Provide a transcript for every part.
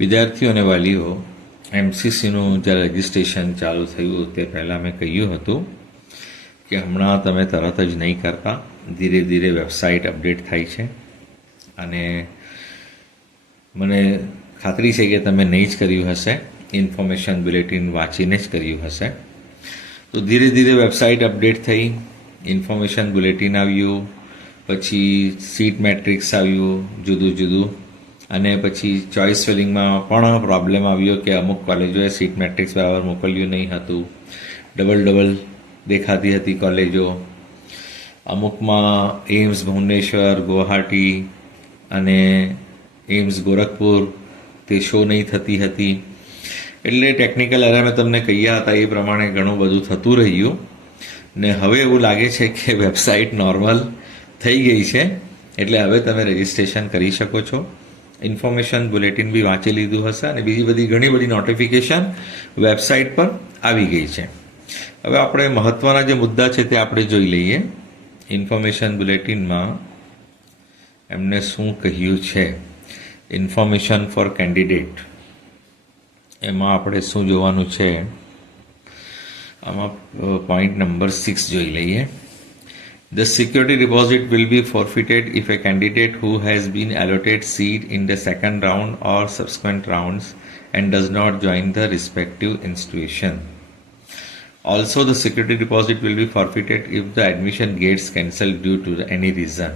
વિદ્યાર્થીઓ અને વાલીઓ, એમસીસીનું જ્યારે રજિસ્ટ્રેશન ચાલુ થયું તે પહેલાં મેં કહ્યું હતું કે હમણાં તમે તરત જ નહીં કરતા, ધીરે ધીરે વેબસાઇટ અપડેટ થાય છે અને મને ખાતરી છે કે તમે નહીં જ કર્યું હશે, ઇન્ફોર્મેશન બુલેટિન વાંચીને જ કર્યું હશે. તો ધીરે ધીરે વેબસાઇટ અપડેટ થઈ, ઇન્ફોર્મેશન બુલેટિન આવ્યું, પછી સીટ મેટ્રિક્સ આવ્યું જુદું જુદું, અને પછી ચોઇસ ફિલિંગમાં પણ પ્રોબ્લેમ આવ્યો કે અમુક કોલેજોએ સીટ મેટ્રિક્સ બરાબર મોકલ્યું નહીં હતું, ડબલ દેખાતી હતી કોલેજો. અમુકમાં એમ્સ ભુવનેશ્વર, ગુવાહાટી અને એમ્સ ગોરખપુર તે શો નહીં થતી હતી. એટલે ટેકનિકલ એરર મેં તમને કહ્યા હતા એ પ્રમાણે ઘણું બધું થતું રહ્યું ને હવે એવું લાગે છે કે વેબસાઇટ નોર્મલ થઈ ગઈ છે. એટલે હવે તમે રજિસ્ટ્રેશન કરી શકો છો. ઇન્ફોર્મેશન બુલેટિન બી વાંચી લીધું હશે અને બીજી બધી ઘણી બધી નોટિફિકેશન વેબસાઇટ પર આવી ગઈ છે. હવે આપણે મહત્વના જે મુદ્દા છે તે આપણે જોઈ લઈએ. ઇન્ફોર્મેશન બુલેટિનમાં એમને શું કહ્યું છે. ઇન્ફોર્મેશન ફોર કેન્ડિડેટ, એમાં આપણે શું જોવાનું છે, આમાં પોઈન્ટ નંબર 6 જોઈ લઈએ. The security deposit will be forfeited if a candidate who has been allotted seat in the second round or subsequent rounds and does not join the respective institution. Also, the security deposit will be forfeited if the admission gets cancelled due to any reason.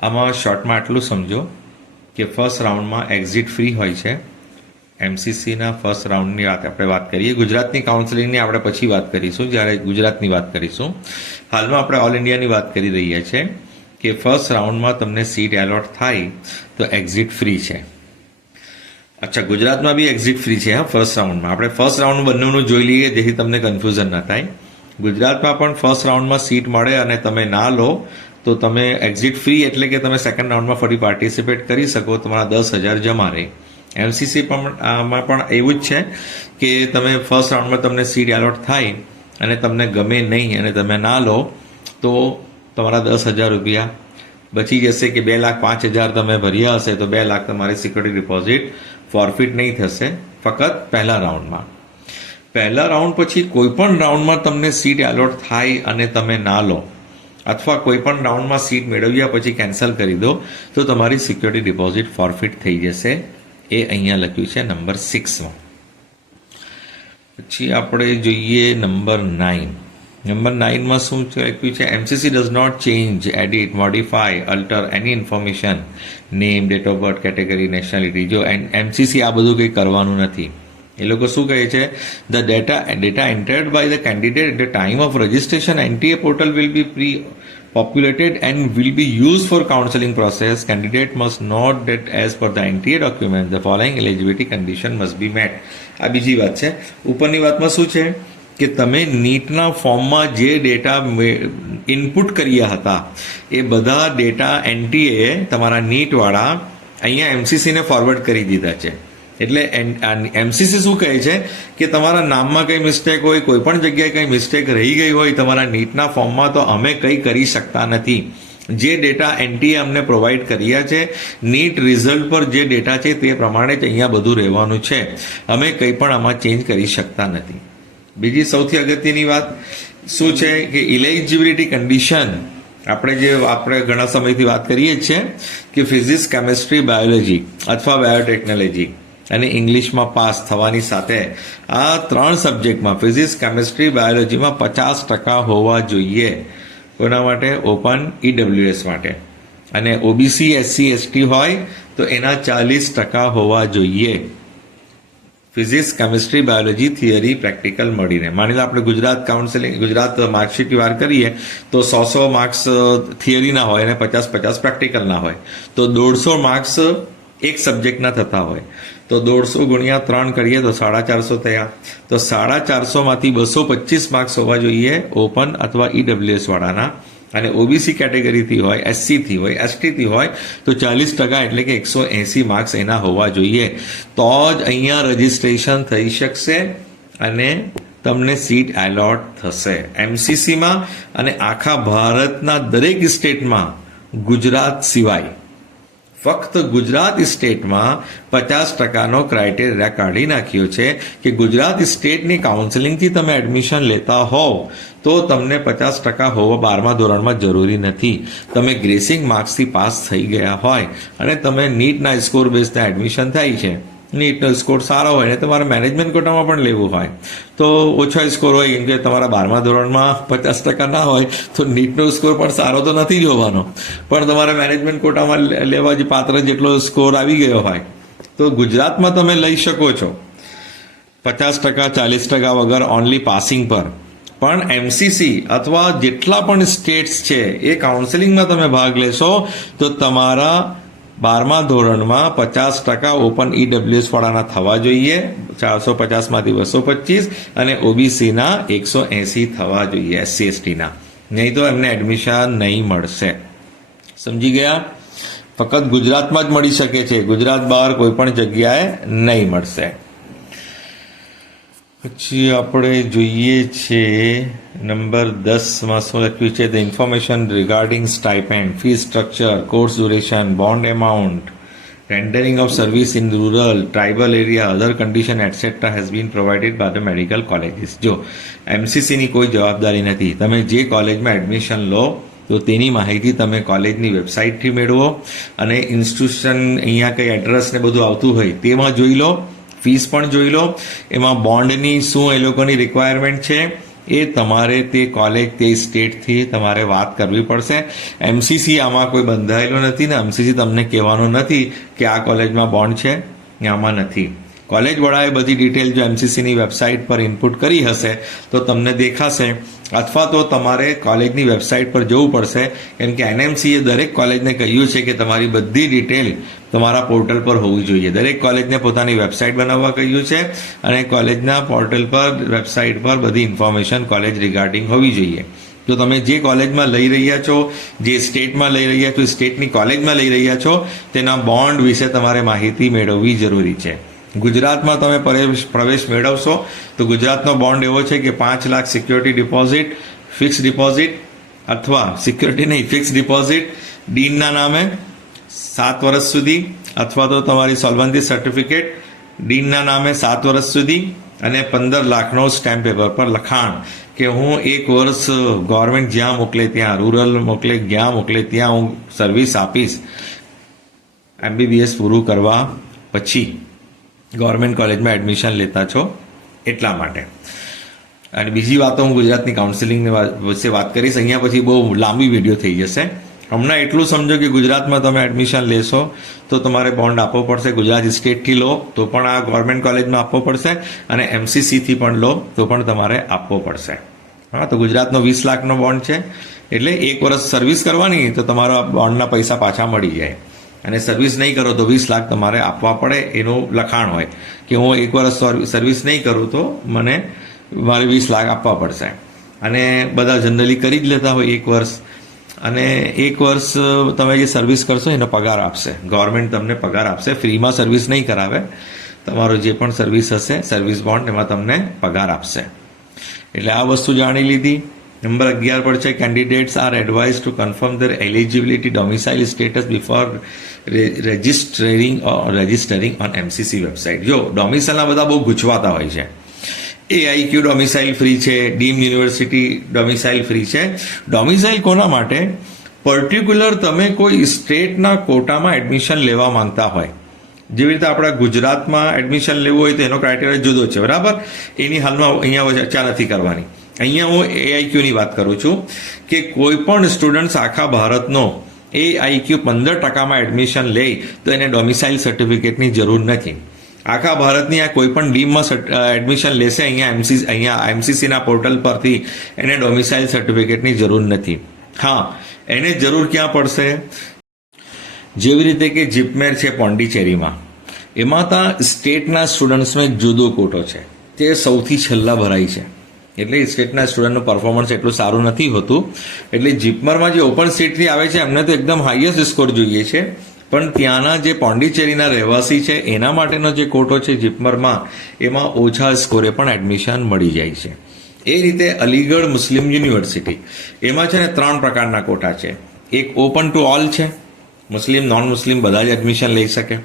આમાં શોર્ટમાં આટલું સમજો કે first રાઉન્ડમાં exit free હોય છે. એમસીસીના first રાઉન્ડની આપણે વાત કરીએ. ગુજરાતની કાઉન્સેલિંગની આપણે પછી વાત કરીશું, જ્યારે ગુજરાતની વાત કરીશું. હાલમાં આપણે ઓલ ઇન્ડિયાની વાત કરી રહ્યા છીએ કે ફર્સ્ટ રાઉન્ડમાં તમને સીટ એલોટ થાય તો એક્ઝિટ ફ્રી છે. અચ્છા, ગુજરાતમાં બી એક્ઝિટ ફ્રી છે. હા, ફર્સ્ટ રાઉન્ડમાં આપણે ફર્સ્ટ રાઉન્ડ બંનેનું જોઈ લઈએ જેથી તમને કન્ફ્યુઝન ના થાય. ગુજરાતમાં પણ ફર્સ્ટ રાઉન્ડમાં સીટ મળે અને તમે ના લો તો તમે એક્ઝિટ ફ્રી એટલે કે તમે સેકન્ડ રાઉન્ડમાં ફરી પાર્ટિસિપેટ કરી શકો, તમારા 10,000 જમા રહે. એમસીસી પણ પણ એવું જ છે કે તમે ફર્સ્ટ રાઉન્ડમાં તમને સીટ એલોટ થાય અને તમને ગમે નહીં અને તમે ના લો તો તમારા 10,000 રૂપિયા બચી જશે કે 2,05,000 તમે ભર્યા હશે તો 2 લાખ તમારી સિક્યુરિટી ડિપોઝિટ ફોરફિટ નહીં થશે, ફક્ત પહેલા રાઉન્ડમાં. પહેલા રાઉન્ડ પછી કોઈ પણ રાઉન્ડમાં તમને સીટ એલોટ થાય અને તમે ના લો અથવા કોઈ પણ રાઉન્ડમાં સીટ મેળવ્યા પછી કેન્સલ કરી દો તો તમારી સિક્યુરિટી ડિપોઝિટ ફોરફિટ થઈ જશે. એ અહીંયા લખ્યું છે નંબર 6માં. પછી આપણે જોઈએ નંબર 9. નંબર 9માં શું લખ્યું છે? MCC does not change, edit, modify, alter any information, name, date of birth, category, nationality. જો એમસીસી આ બધું કંઈ કરવાનું નથી. એ લોકો શું કહે છે? The data entered by the candidate at the time of registration NTA portal will be populated and will be used for counseling process. Candidate must note that as per the NTA document the following eligibility condition must be met. આ બીજી વાત છે. ઉપરની વાતમાં શું છે કે તમે નીટના ફોર્મમાં જે ડેટા ઇનપુટ કર્યા હતા એ બધા ડેટા એનટીએ તમારા નીટવાળા અહીંયા એમસીસીને ફોરવર્ડ કરી દીધા છે. એટલે એમસીસી શું કહે છે કે તમારા નામમાં કંઈ મિસ્ટેક હોય, કોઈ પણ જગ્યાએ કંઈ મિસ્ટેક રહી ગઈ હોય તમારા નીટના ફોર્મમાં તો અમે કંઈ કરી શકતા નથી. જે ડેટા એનટીએ અમને પ્રોવાઈડ કર્યા છે, નીટ રિઝલ્ટ પર જે ડેટા છે તે પ્રમાણે જ અહીંયા બધું રહેવાનું છે. અમે કંઈ પણ આમાં ચેન્જ કરી શકતા નથી. બીજી સૌથી અગત્યની વાત શું છે કે ઇલિજિબિલિટી કન્ડિશન. આપણે ઘણા સમયથી વાત કરીએ જ છે કે ફિઝિક્સ, કેમિસ્ટ્રી, બાયોલોજી અથવા બાયોટેકનોલોજી અને ઇંગ્લિશમાં પાસ થવાની સાથે આ 3 સબ્જેક્ટમાં ફિઝિક્સ, કેમિસ્ટ્રી, બાયોલોજીમાં 50% હોવા જોઈએ. કોના માટે? ઓપન ઈડબ્લ્યુએસ માટે. અને ઓબીસી, એસસી, એસટી હોય તો એના 40% હોવા જોઈએ. Physics, chemistry, biology, theory, practical મળીને. માની લો આપણે ગુજરાત માર્કશીટની વાત કરીએ તો 100 માર્ક્સ થિયરીના હોય અને 50 પ્રેક્ટિકલના હોય તો 150 માર્ક્સ એક સબ્જેક્ટના થતા હોય તો 150 ગુણ્યા 3 કરીએ તો 450 થયા. તો 450માંથી 225 માર્ક્સ હોવા જોઈએ ઓપન અથવા ઈડબ્લ્યુએસ વાળાના. અને ઓબીસી કેટેગરીથી હોય, એસસીથી હોય, એસટીથી હોય તો 40% એટલે કે 180 માર્ક્સ એના હોવા જોઈએ. તો જ અહીંયા રજિસ્ટ્રેશન થઈ શકશે અને તમને સીટ એલોટ થશે એમસીસીમાં. અને આખા ભારતના દરેક સ્ટેટમાં ગુજરાત સિવાય ફક્ત ગુજરાત સ્ટેટમાં 50%નો ક્રાઇટેરિયા કાઢી નાખ્યો છે કે ગુજરાત સ્ટેટની કાઉન્સેલિંગથી તમે એડમિશન લેતા હોવ તો તમને 50% હોવા 12મા ધોરણમાં જરૂરી નથી. તમે ગ્રેસિંગ માર્ક્સથી પાસ થઈ ગયા હોય અને તમે નીટના સ્કોર બેઝના એડમિશન થાય છે, નીટનો સ્કોર સારો હોય ને તમારે મેનેજમેન્ટ કોટામાં પણ લેવું હોય તો ઓછો સ્કોર હોય, કેમ કે તમારા 12મા ધોરણમાં 50% ના હોય તો નીટનો સ્કોર પણ સારો તો નથી જોવાનો, પણ તમારે મેનેજમેન્ટ કોટામાં લેવા જે પાત્ર જેટલો સ્કોર આવી ગયો હોય તો ગુજરાતમાં તમે લઈ શકો છો 50% 40% વગર ઓનલી પાસિંગ પર. પણ એમસીસી અથવા જેટલા પણ સ્ટેટ્સ છે એ કાઉન્સેલિંગમાં તમે ભાગ લેશો તો તમારા 12મા ધોરણમાં 50% ઓપન ઈડબ્લ્યુએસ વાળાના થવા જોઈએ, 450માંથી 225, અને ઓબીસીના 180 થવા જોઈએ, એસસી એસટીના, નહીં તો એમને એડમિશન નહીં મળશે. સમજી ગયા? ફક્ત ગુજરાતમાં જ મળી શકે છે, ગુજરાત બહાર કોઈ પણ જગ્યાએ નહીં મળશે. પછી આપણે જોઈએ છે નંબર 10માં શું લખ્યું છે, the information regarding stipend, fee structure, course duration, bond amount, rendering of service in rural, tribal area, other condition etc. has been provided by the medical colleges. જો એમસીસીની કોઈ જવાબદારી નથી. તમે જે કોલેજમાં એડમિશન લો તો તેની માહિતી તમે કોલેજની વેબસાઇટથી મેળવો અને ઇન્સ્ટિટ્યુશન અહીંયા કંઈ એડ્રેસ ને બધું આવતું હોય તેમાં જોઈ લો, ફીસ પણ જોઈ લો, એમાં બોન્ડની શું એ લોકોની રિક્વાયરમેન્ટ છે એ તમારે તે કોલેજ તે સ્ટેટથી તમારે વાત કરવી પડશે. એમસીસી આમાં કોઈ બંધાયેલો નથી ને એમસીસી તમને કહેવાનું નથી કે આ કોલેજમાં બોન્ડ છે ને આમાં નથી. કોલેજ વડાએ બધી ડિટેલ જો એમસીસીની વેબસાઇટ પર ઇનપુટ કરી હશે તો તમને દેખાશે, અથવા તો તમારે કોલેજની વેબસાઇટ પર જવું પડશે, કેમ કે એનએમસીએ દરેક કોલેજને કહ્યું છે કે તમારી બધી ડિટેલ તમારા પોર્ટલ પર હોવી જોઈએ. દરેક કોલેજને પોતાની વેબસાઇટ બનાવવા કહ્યું છે અને કોલેજના પોર્ટલ પર વેબસાઇટ પર બધી ઇન્ફોર્મેશન કોલેજ રિગાર્ડિંગ હોવી જોઈએ. જો તમે જે કોલેજમાં લઈ રહ્યા છો, જે સ્ટેટમાં લઈ રહ્યા છો, સ્ટેટની કોલેજમાં લઈ રહ્યા છો, તેના બોન્ડ વિશે તમારે માહિતી મેળવવી જરૂરી છે. ગુજરાતમાં તમે પ્રવેશ મેળવશો તો ગુજરાતનો બોન્ડ એવો છે કે 5 lakh security deposit, fix deposit અથવા સિક્યોરિટી નહીં ફિક્સ ડિપોઝિટ ડીનના નામે 7 વર્ષ સુધી, અથવા તો તમારી સોલ્વન્સી સર્ટિફિકેટ ડીનના નામે 7 વર્ષ સુધી, અને 15 લાખનો સ્ટેમ્પ પેપર પર લખાણ કે હું 1 વર્ષ ગવર્મેન્ટ જ્યાં મોકલે ત્યાં, રૂરલ મોકલે જ્યાં મોકલે ત્યાં હું સર્વિસ આપીશ એમબીબીએસ પૂરું કરવા પછી ગવર્મેન્ટ કોલેજમાં એડમિશન લેતા છો એટલા માટે. અને બીજી વાતો હું ગુજરાતની કાઉન્સેલિંગ વિશે વાત કરીશ, અહીંયા પછી બહુ લાંબી વિડીયો થઈ જશે. હમણાં એટલું સમજો કે ગુજરાતમાં તમે એડમિશન લેશો તો તમારે બોન્ડ આપવો પડશે. ગુજરાત સ્ટેટથી લો તો પણ આ ગવર્મેન્ટ કોલેજમાં આપવો પડશે અને એમસીસીથી પણ લો તો પણ તમારે આપવો પડશે. હા, તો ગુજરાતનો 20 લાખનો બોન્ડ છે એટલે 1 વર્ષ સર્વિસ કરવાની તો તમારા બોન્ડના પૈસા પાછા મળી જાય, અને સર્વિસ નહીં કરો તો 20 લાખ તમારે આપવા પડે એનું લખાણ હોય કે હું 1 વર્ષ સર્વિસ નહીં કરું તો મારે 20 લાખ આપવા પડશે. અને બધા જનરલી કરી જ લેતા હોય 1 વર્ષ, અને 1 વર્ષ તમે જે સર્વિસ કરશો એનો પગાર આપશે ગવર્મેન્ટ, તમને પગાર આપશે, ફ્રીમાં સર્વિસ નહીં કરાવે. તમારો જે પણ સર્વિસ હશે સર્વિસ બોન્ડ એમાં તમને પગાર આપશે. એટલે આ વસ્તુ જાણી લીધી. નંબર 11 પર છે, candidates are advise to confirm their eligibility domicile status before registering on MCC website. જો ડોમિસાઇલના બધા બહુ ગૂંચવાતા હોય છે. એઆઈક્યુ ડોમિસાઇલ ફ્રી છે, ડીમ યુનિવર્સિટી ડોમિસાઇલ ફ્રી છે. ડોમિસાઇલ કોના માટે? પર્ટિક્યુલર તમે કોઈ સ્ટેટના કોટામાં એડમિશન લેવા માંગતા હોય, જેવી રીતે આપણા ગુજરાતમાં એડમિશન લેવું હોય તો એનો ક્રાઇટેરિયા જુદો છે, બરાબર? એની હાલમાં અહીંયા ચર્ચા નથી કરવાની. અહીંયા હું એઆઈક્યુની વાત કરું છું કે કોઈ પણ સ્ટુડન્ટ્સ આખા ભારતનો એઆઈક્યુ 15%માં એડમિશન લે તો એને ડોમિસાઇલ સર્ટિફિકેટની જરૂર નથી. આખા ભારતની આ કોઈ પણ ડીમમાં એડમિશન લેશે અહીંયા એમસીસીના પોર્ટલ પરથી એને ડોમિસાઇલ સર્ટિફિકેટની જરૂર નથી. હા, એને જરૂર ક્યાં પડશે? જેવી રીતે કે જીપમેર છે પોંડિચેરીમાં, એમાં ત્યાં સ્ટેટના સ્ટુડન્ટ્સનો એક જુદો કોટો છે, તે સૌથી છેલ્લા ભરાય છે. એટલે સ્ટેટના સ્ટુડન્ટનું પરફોર્મન્સ એટલું સારું નથી હોતું. એટલે જીપમરમાં જે ઓપન સ્ટેટથી આવે છે એમને તો એકદમ હાઈએસ્ટ સ્કોર જોઈએ છે, પણ ત્યાંના જે પોંડિચેરીના રહેવાસી છે એના માટેનો જે કોટો છે જીપમરમાં, એમાં ઓછા સ્કોરે પણ એડમિશન મળી જાય છે. એ રીતે અલીગઢ મુસ્લિમ યુનિવર્સિટી, એમાં છે ને 3 પ્રકારના કોટા છે. એક ઓપન ટુ ઓલ છે, મુસ્લિમ નોન મુસ્લિમ બધા જ એડમિશન લઈ શકે.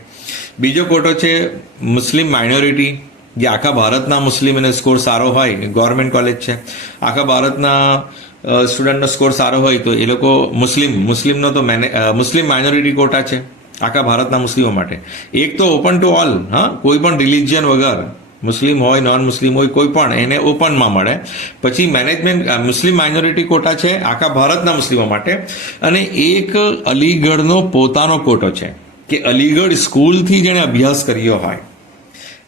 બીજો કોટો છે મુસ્લિમ માઇનોરિટી, જે આખા ભારતના મુસ્લિમ અને સ્કોર સારો હોય, ગવર્મેન્ટ કોલેજ છે, આખા ભારતના સ્ટુડન્ટનો સ્કોર સારો હોય તો એ લોકો મુસ્લિમનો તો મુસ્લિમ માઇનોરિટી કોટા છે આખા ભારતના મુસ્લિમો માટે. એક તો ઓપન ટુ ઓલ, હા, કોઈ પણ રિલિજિયન વગર, મુસ્લિમ હોય નોન મુસ્લિમ હોય કોઈ પણ, એને ઓપનમાં મળે. પછી મેનેજમેન્ટ મુસ્લિમ માઇનોરિટી કોટા છે આખા ભારતના મુસ્લિમો માટે. અને એક અલીગઢનો પોતાનો કોટો છે કે અલીગઢ સ્કૂલથી જેણે અભ્યાસ કર્યો હોય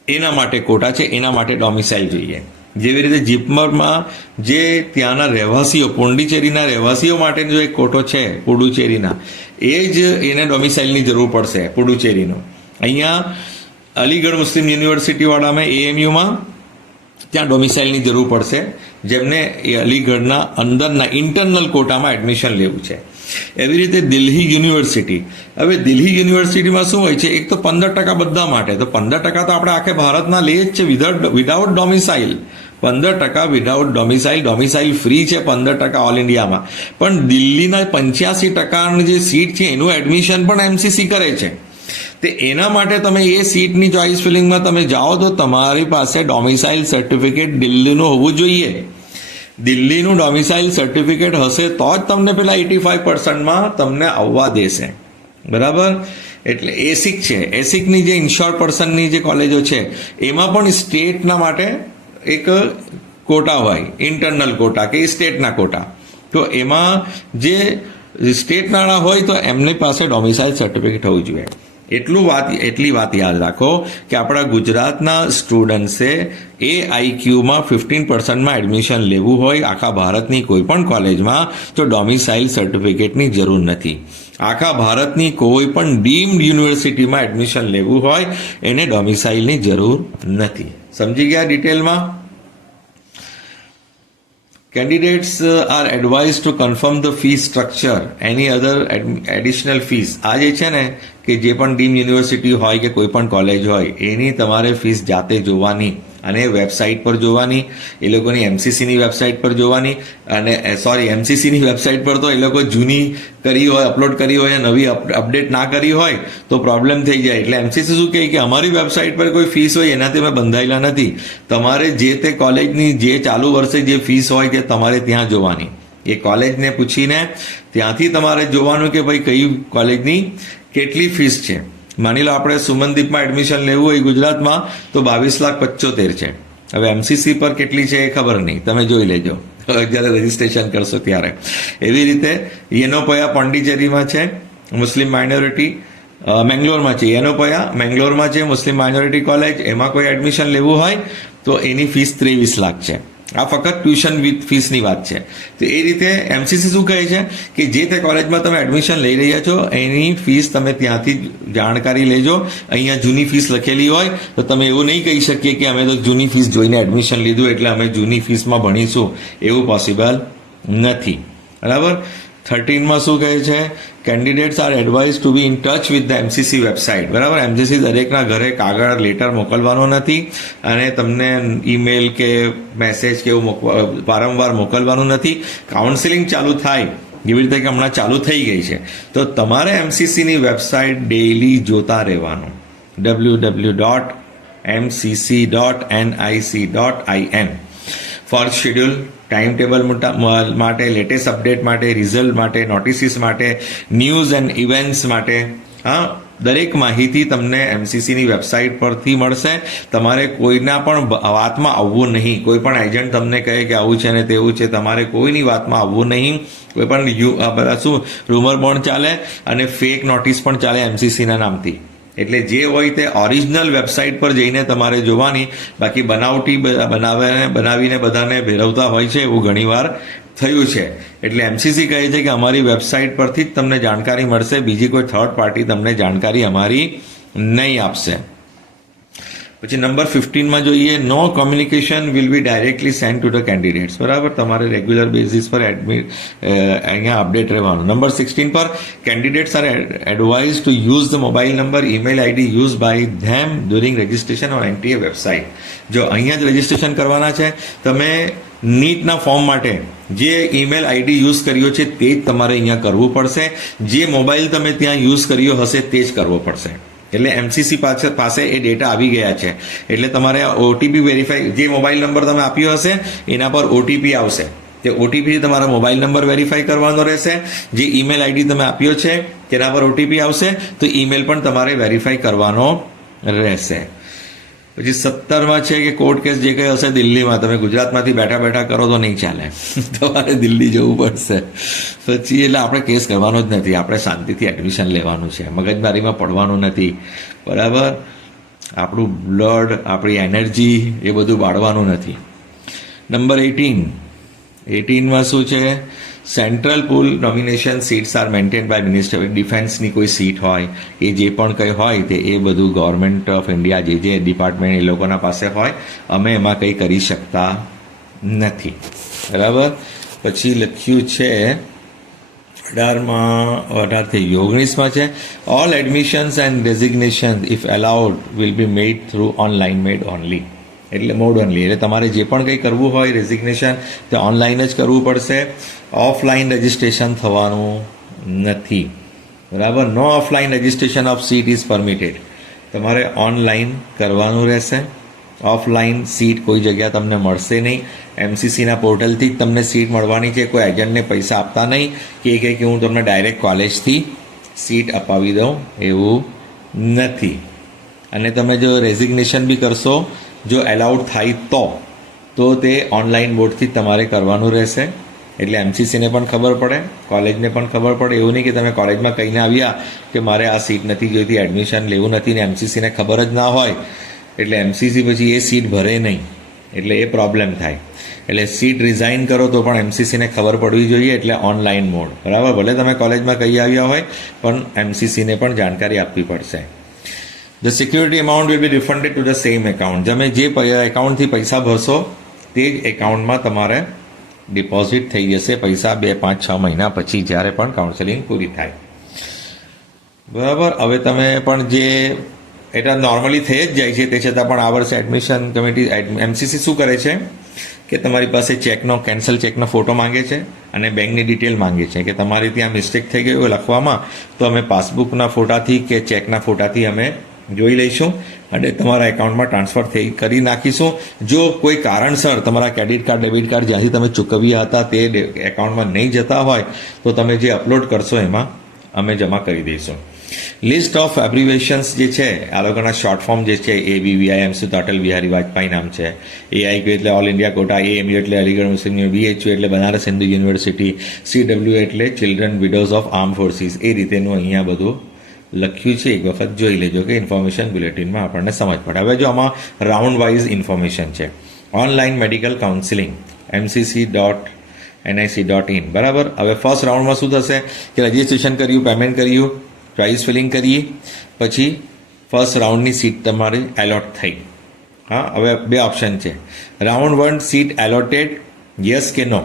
એના માટે કોટા છે, એના માટે ડોમિસાઇલ જોઈએ. જેવી રીતે જીપમરમાં જે ત્યાંના રહેવાસીઓ, પોંડિચેરીના રહેવાસીઓ માટેનો જો એક કોટો છે પુડુચેરીના, એ જ એને ડોમિસાઇલની જરૂર પડશે પુડુચેરીનો. અહીંયા અલીગઢ મુસ્લિમ યુનિવર્સિટીવાળામાં એએમયુમાં ત્યાં ડોમિસાઇલની જરૂર પડશે, જેમને એ અલીગઢના અંદરના ઇન્ટરનલ કોટામાં એડમિશન લેવું છે. એવી રીતે દિલ્હી યુનિવર્સિટી, હવે દિલ્હી યુનિવર્સિટીમાં શું હોય છે, એક તો 15% બધા માટે, તો 15% તો આપણે આખે ભારતના લઈએ જ છે without domicile. 15% without domicile free છે 15% ઓલ ઇન્ડિયામાં. પણ દિલ્હીના 85% જે સીટ છે એનું એડમિશન પણ એમસીસી કરે છે. તે એના માટે તમે એ સીટની ચોઇસ ફિલિંગમાં તમે જાઓ તો તમારી પાસે ડોમિસાઇલ સર્ટિફિકેટ દિલ્હીનું હોવું જોઈએ. દિલ્હીનું ડોમિસાઇલ સર્ટિફિકેટ હશે તો જ તમને પેલા 85%માં તમને આવવા દેશે, બરાબર. એટલે એસિક છે, એસિકની જે ઇન્શ્યોર્ડ પર્સનની જે કોલેજો છે એમાં પણ સ્ટેટના માટે એક કોટા હોય, ઇન્ટરનલ કોટા કે સ્ટેટના કોટા. તો એમાં જે સ્ટેટના હોય તો એમની પાસે ડોમિસાઇલ સર્ટિફિકેટ હોવું જોઈએ. એટલી વાત યાદ રાખો કે આપણા ગુજરાતના સ્ટુડન્ટ્સે AIQમાં 15%માં એડમિશન લેવું હોય આખા ભારતની કોઈ પણ કોલેજમાં તો ડોમિસાઇલ સર્ટિફિકેટની જરૂર નથી. આખા ભારતની કોઈ પણ ડીમ્ડ યુનિવર્સિટીમાં એડમિશન લેવું હોય એને ડોમિસાઇલની જરૂર નથી. સમજી ગયા ડિટેલમાં? Candidates are advised to confirm the fee structure, any other additional fees. આ જે છે ને કે જે પણ ડીમ યુનિવર્સિટી હોય કે કોઈ પણ કોલેજ હોય એની તમારે ફીસ જાતે જોવાની અને વેબસાઇટ પર જોવાની, એ લોકોની એમસીસીની વેબસાઇટ પર જોવાની. અને એમસીસીની વેબસાઇટ પર તો એ લોકો જૂની કરી હોય, અપલોડ કરી હોય, નવી અપડેટ ના કરી હોય તો પ્રોબ્લેમ થઈ જાય. એટલે એમસીસી શું કહે કે અમારી વેબસાઇટ પર કોઈ ફીસ હોય એનાથી અમે બંધાયેલા નથી. તમારે જે તે કોલેજની જે ચાલુ વર્ષે જે ફીસ હોય તે તમારે ત્યાં જોવાની. એ કોલેજને પૂછીને ત્યાંથી તમારે જોવાનું કે ભાઈ કઈ કોલેજની કેટલી ફીસ છે. માની લો આપણે સુમનદીપમાં એડમિશન લેવું હોય ગુજરાતમાં તો 22,75,000 છે. હવે એમસીસી પર કેટલી છે એ ખબર નહીં, તમે જોઈ લેજો જ્યારે રજીસ્ટ્રેશન કરશો ત્યારે. એવી રીતે યેનોપયા પોંડિચેરીમાં છે મુસ્લિમ માઇનોરિટી, મેંગ્લોરમાં છે યેનોપયા, મેંગ્લોરમાં છે મુસ્લિમ માઇનોરિટી કોલેજ. એમાં કોઈ એડમિશન લેવું હોય તો એની ફીસ 23 લાખ છે. આ ફક્ત ટ્યુશન વિથ ફીસની વાત છે. તો એ રીતે એમસીસી શું કહે છે કે જે તે કોલેજમાં તમે એડમિશન લઈ રહ્યા છો એની ફીસ તમે ત્યાંથી જાણકારી લેજો. અહીંયા જૂની ફીસ લખેલી હોય તો તમે એવું નહીં કહી શકીએ કે અમે તો જૂની ફીસ જોઈને એડમિશન લીધું એટલે અમે જૂની ફીસમાં ભણીશું, એવું પોસિબલ નથી, બરાબર. 13માં શું કહે છે, candidates are advise to be in touch with the MCC website, બરાબર. એમસીસી દરેકના ઘરે કાગળ લેટર મોકલવાનો નથી અને તમને ઈમેલ કે મેસેજ કે એવું વારંવાર મોકલવાનું નથી. કાઉન્સિલિંગ ચાલુ થાય જેવી રીતે કે હમણાં ચાલુ થઈ ગઈ છે તો તમારે એમસીસીની વેબસાઇટ ડેઇલી જોતા રહેવાનું, www.mcc.nic.in four schedule, time table માટે, લેટેસ્ટ અપડેટ માટે, રિઝલ્ટ માટે, નોટિસીસ માટે, ન્યૂઝ એન્ડ ઇવેન્ટ્સ માટે. હા, દરેક માહિતી તમને એમસીસીની વેબસાઇટ પરથી મળશે. તમારે કોઈના પણ વાતમાં આવવું નહીં. કોઈ પણ એજન્ટ તમને કહે કે આવું છે ને તેવું છે, તમારે કોઈની વાતમાં આવવું નહીં. કોઈ પણ બધા શું રૂમર બોન્ડ ચાલે અને ફેક નોટિસ પણ ચાલે એમસીસીના નામથી. એટલે જે હોય તે ઓરિજિનલ વેબસાઇટ પર જઈને તમારે જોવાની. બાકી બનાવટી બનાવીને બધાને ભેરવતા હોય છે, એવું ઘણીવાર થયું છે. એટલે એમસીસી કહે છે કે અમારી વેબસાઇટ પરથી જ તમને જાણકારી મળશે, બીજી કોઈ થર્ડ પાર્ટી તમને જાણકારી અમારી નહીં આપશે. પછી નંબર 15માં જોઈએ, no communication will be directly send to the candidates. બરાબર, તમારે રેગ્યુલર બેઝિસ પર અહીંયા અપડેટ રહેવાનું. નંબર 16 પર candidates are advise to use the mobile number email ID use by them during registration on NTA website. જો અહીંયા જ registration કરવાના છે, તમે નીટના ફોર્મ માટે જે ઈમેલ આઈડી યુઝ કર્યો છે તે જ તમારે અહીંયા કરવું પડશે. જે મોબાઈલ તમે ત્યાં યુઝ કર્યો હશે તે જ કરવો પડશે. એટલે એમસીસી પાસે એ ડેટા આવી ગયા છે, એટલે તમારે ઓટીપી વેરીફાઈ, જે મોબાઈલ નંબર તમે આપ્યો હશે એના પર ઓટીપી આવશે, તે ઓટીપી તમારા મોબાઈલ નંબર વેરીફાઈ કરવાનો રહેશે. જે ઈમેલ આઈડી તમે આપ્યો છે તેના પર ઓટીપી આવશે, તો ઈમેલ પણ તમારે વેરીફાઈ કરવાનો રહેશે. પછી 17માં છે કે કોર્ટ કેસ જે કંઈ હશે દિલ્હીમાં, તમે ગુજરાતમાંથી બેઠા બેઠા કરો તો નહીં ચાલે, તમારે દિલ્હી જવું પડશે. પછી એટલે આપણે કેસ કરવાનો જ નથી, આપણે શાંતિથી એડમિશન લેવાનું છે, મગજમારીમાં પડવાનું નથી. બરાબર, આપણું બ્લડ, આપણી એનર્જી એ બધું બાળવાનું નથી. નંબર 18માં શું છે, central pool nomination seats are maintain by minister. ડિફેન્સની કોઈ સીટ હોય, એ જે પણ કંઈ હોય તે એ બધું ગવર્મેન્ટ ઓફ ઇન્ડિયા જે ડિપાર્ટમેન્ટ એ લોકોના પાસે હોય, અમે એમાં કંઈ કરી શકતા નથી. બરાબર, પછી લખ્યું છે 18 થઈ ગયું. 19માં છે, all admissions and designation if allowed will be made through online made only. એટલે મોડ ઓનલી, એટલે તમારે જે પણ કંઈ કરવું હોય રેઝિગ્નેશન તે ઓનલાઈન જ કરવું પડશે. ઓફલાઈન રજિસ્ટ્રેશન થવાનું નથી. બરાબર, no offline registration of seat is permitted. તમારે ઓનલાઈન કરવાનું રહેશે. ઓફલાઈન સીટ કોઈ જગ્યા તમને મળશે નહીં. એમસીસીના પોર્ટલથી જ તમને સીટ મળવાની છે. કોઈ એજન્ટને પૈસા આપતા નહીં કે હું તમને ડાયરેક્ટ કોલેજથી સીટ અપાવી દઉં, એવું નથી. અને તમે જો રેઝિગ્નેશન બી કરશો, જો એલાઉડ થાય તો તે ઓનલાઈન બોર્ડથી જ તમારે કરવાનું રહેશે. એટલે એમસીસીને પણ ખબર પડે, કોલેજને પણ ખબર પડે. એવું નહીં કે તમે કોલેજમાં કહીને આવ્યા કે મારે આ સીટ નથી જોઈતી, એડમિશન લેવું નથી, ને એમસીસીને ખબર જ ના હોય, એટલે એમસીસી પછી એ સીટ ભરે નહીં, એટલે એ પ્રોબ્લેમ થાય. એટલે સીટ રિઝાઇન કરો તો પણ એમસીસીને ખબર પડવી જોઈએ. એટલે ઓનલાઈન મોડ. બરાબર, ભલે તમે કોલેજમાં કહી આવ્યા હોય પણ એમસીસીને પણ જાણકારી આપવી પડશે. The security amount will be refunded to the same account. તમે જે એકાઉન્ટથી પૈસા ભરશો તે જ એકાઉન્ટમાં તમારે ડિપોઝિટ થઈ જશે પૈસા 2, 5, 6 મહિના પછી, જ્યારે પણ કાઉન્સેલિંગ પૂરી થાય. બરાબર, હવે તમે પણ જે એટલે નોર્મલી થઈ જ જાય છે, તે છતાં પણ આ વર્ષે એડમિશન કમિટી એમસીસી શું કરે છે કે તમારી પાસે કેન્સલ ચેકનો ફોટો માંગે છે અને બેંકની ડિટેલ માંગે છે કે તમારી ત્યાં મિસ્ટેક થઈ ગઈ હોય લખવામાં, તો અમે પાસબુકના ફોટાથી કે ચેકના ફોટાથી અમે જોઈ લઈશું અને તમારા એકાઉન્ટમાં ટ્રાન્સફર કરી નાખીશું. જો કોઈ કારણસર તમારા ક્રેડિટ કાર્ડ, ડેબિટ કાર્ડ જ્યાંથી તમે ચૂકવ્યા હતા તે એકાઉન્ટમાં નહીં જતા હોય તો તમે જે અપલોડ કરશો એમાં અમે જમા કરી દઈશું. લિસ્ટ ઓફ એબ્રિવેશન્સ જે છે, આ લોકોના શોર્ટ ફોર્મ જે છે, ABVIMC તો અટલ બિહારી વાજપેયી નામ છે. AIQ એટલે ઓલ ઇન્ડિયા કોટા, AMU એટલે અલીગઢ મુસ્લિમ, BHU એટલે બનારસ હિન્દુ યુનિવર્સિટી, CW એટલે children widows of arm forces. એ રીતેનું અહીંયા બધું લખ્યું છે. એક વખત જોઈ લેજો કે ઇન્ફોર્મેશન બુલેટિનમાં આપણને સમજ પડે. હવે જો આમાં રાઉન્ડ વાઇઝ ઇન્ફોર્મેશન છે. Online medical counselling mcc.nic.in. બરાબર, હવે ફર્સ્ટ રાઉન્ડમાં શું થશે કે રજિસ્ટ્રેશન કર્યું, પેમેન્ટ કર્યું, ચોઇસ ફિલિંગ કરીએ, પછી ફર્સ્ટ રાઉન્ડની સીટ તમારી એલોટ થઈ. હા, હવે 2 ઓપ્શન છે. રાઉન્ડ 1 સીટ એલોટેડ, યસ કે નો.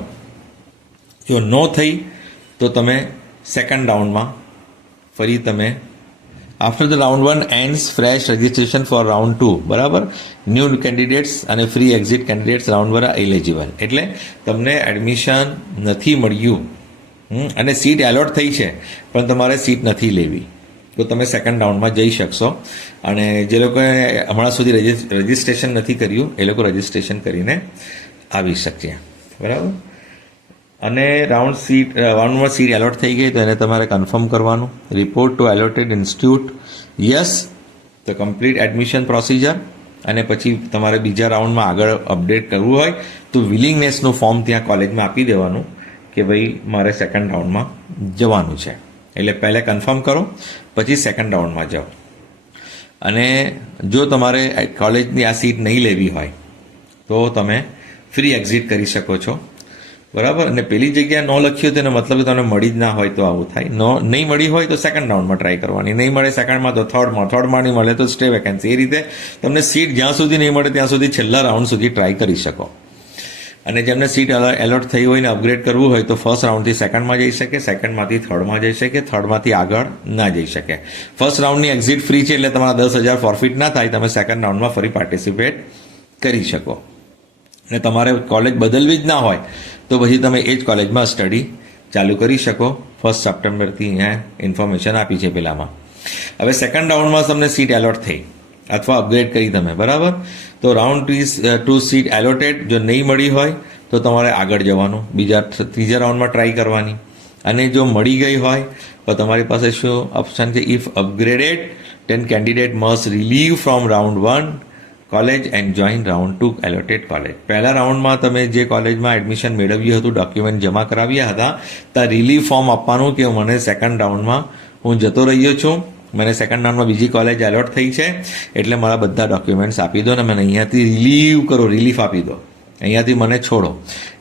જો નો થઈ તો તમે સેકન્ડ રાઉન્ડમાં ફરી તમે after the round 1 ends fresh registration for round 2. બરાબર, ન્યૂ કેન્ડિડેટ્સ અને free exit candidates round 1 eligible. એટલે તમને એડમિશન નથી મળ્યું અને સીટ એલોટ થઈ છે પણ તમારે સીટ નથી લેવી, તો તમે સેકન્ડ રાઉન્ડમાં જઈ શકશો. અને જે લોકોએ હમણાં સુધી રજિસ્ટ્રેશન નથી કર્યું એ લોકો રજિસ્ટ્રેશન કરીને આવી શકશે. બરાબર, અને રાઉન્ડમાં સીટ એલોટ થઈ ગઈ તો એને તમારે કન્ફર્મ કરવાનું. Report to allotted institute, yes તો કમ્પ્લીટ એડમિશન પ્રોસિજર. અને પછી તમારે બીજા રાઉન્ડમાં આગળ અપડેટ કરવું હોય તો વિલિંગનેસનું ફોર્મ ત્યાં કોલેજમાં આપી દેવાનું કે ભાઈ મારે સેકન્ડ રાઉન્ડમાં જવાનું છે. એટલે પહેલાં કન્ફર્મ કરો, પછી સેકન્ડ રાઉન્ડમાં જાઓ. અને જો તમારે કોલેજની આ સીટ નહીં લેવી હોય તો તમે ફ્રી એક્ઝિટ કરી શકો છો. બરાબર. અને પેલી જગ્યાએ નો લખ્યું તેનો મતલબ તમને મળી જ ના હોય તો આવું થાય. નો નહીં મળી હોય તો સેકન્ડ રાઉન્ડમાં ટ્રાય કરવાની, નહીં મળે સેકન્ડમાં તો થર્ડમાં નહીં મળે તો સ્ટે વેકેન્સી. એ રીતે તમને સીટ જ્યાં સુધી નહીં મળે ત્યાં સુધી છેલ્લા રાઉન્ડ સુધી ટ્રાય કરી શકો. અને જેમને સીટ એલોટ થઈ હોય ને અપગ્રેડ કરવું હોય તો ફર્સ્ટ રાઉન્ડથી સેકન્ડમાં જઈ શકે, સેકન્ડમાંથી થર્ડમાં જઈ શકે, થર્ડમાંથી આગળ ના જઈ શકે. ફર્સ્ટ રાઉન્ડની એક્ઝિટ ફ્રી છે એટલે તમારા 10,000 ફોરફિટ ના થાય, તમે સેકન્ડ રાઉન્ડમાં ફરી પાર્ટિસિપેટ કરી શકો. અને તમારે કોલેજ બદલવી જ ના હોય તો પછી તમે એ જ કોલેજમાં સ્ટડી ચાલુ કરી શકો. 1 સપ્ટેમ્બરથી અહીંયા ઇન્ફોર્મેશન આપી છે પેલામાં. હવે સેકન્ડ રાઉન્ડમાં તમને સીટ એલોટ થઈ અથવા અપગ્રેડ કરી તમે, બરાબર. તો રાઉન્ડ 2 સીટ એલોટેડ જો નહીં મળી હોય તો તમારે આગળ જવાનું, ત્રીજા રાઉન્ડમાં ટ્રાય કરવાની. અને જો મળી ગઈ હોય તો તમારી પાસે શું ઓપ્શન છે? If upgraded then candidate must relieve from round 1 college and join round 2 allotted college. પહેલા રાઉન્ડમાં તમે જે કોલેજમાં એડમિશન મેળવ્યું હતું, ડોક્યુમેન્ટ જમા કરાવ્યા હતા, ત્યાં રિલીવ ફોર્મ આપવાનું કે મને સેકન્ડ રાઉન્ડમાં હું જતો રહ્યો છું, મને સેકન્ડ રાઉન્ડમાં બીજી કોલેજ એલોટ થઈ છે એટલે મારા બધા ડોક્યુમેન્ટ્સ આપી દો ને મને અહીંયાથી રિલીવ કરો, રિલીફ આપી દો, અહીંયાથી મને છોડો.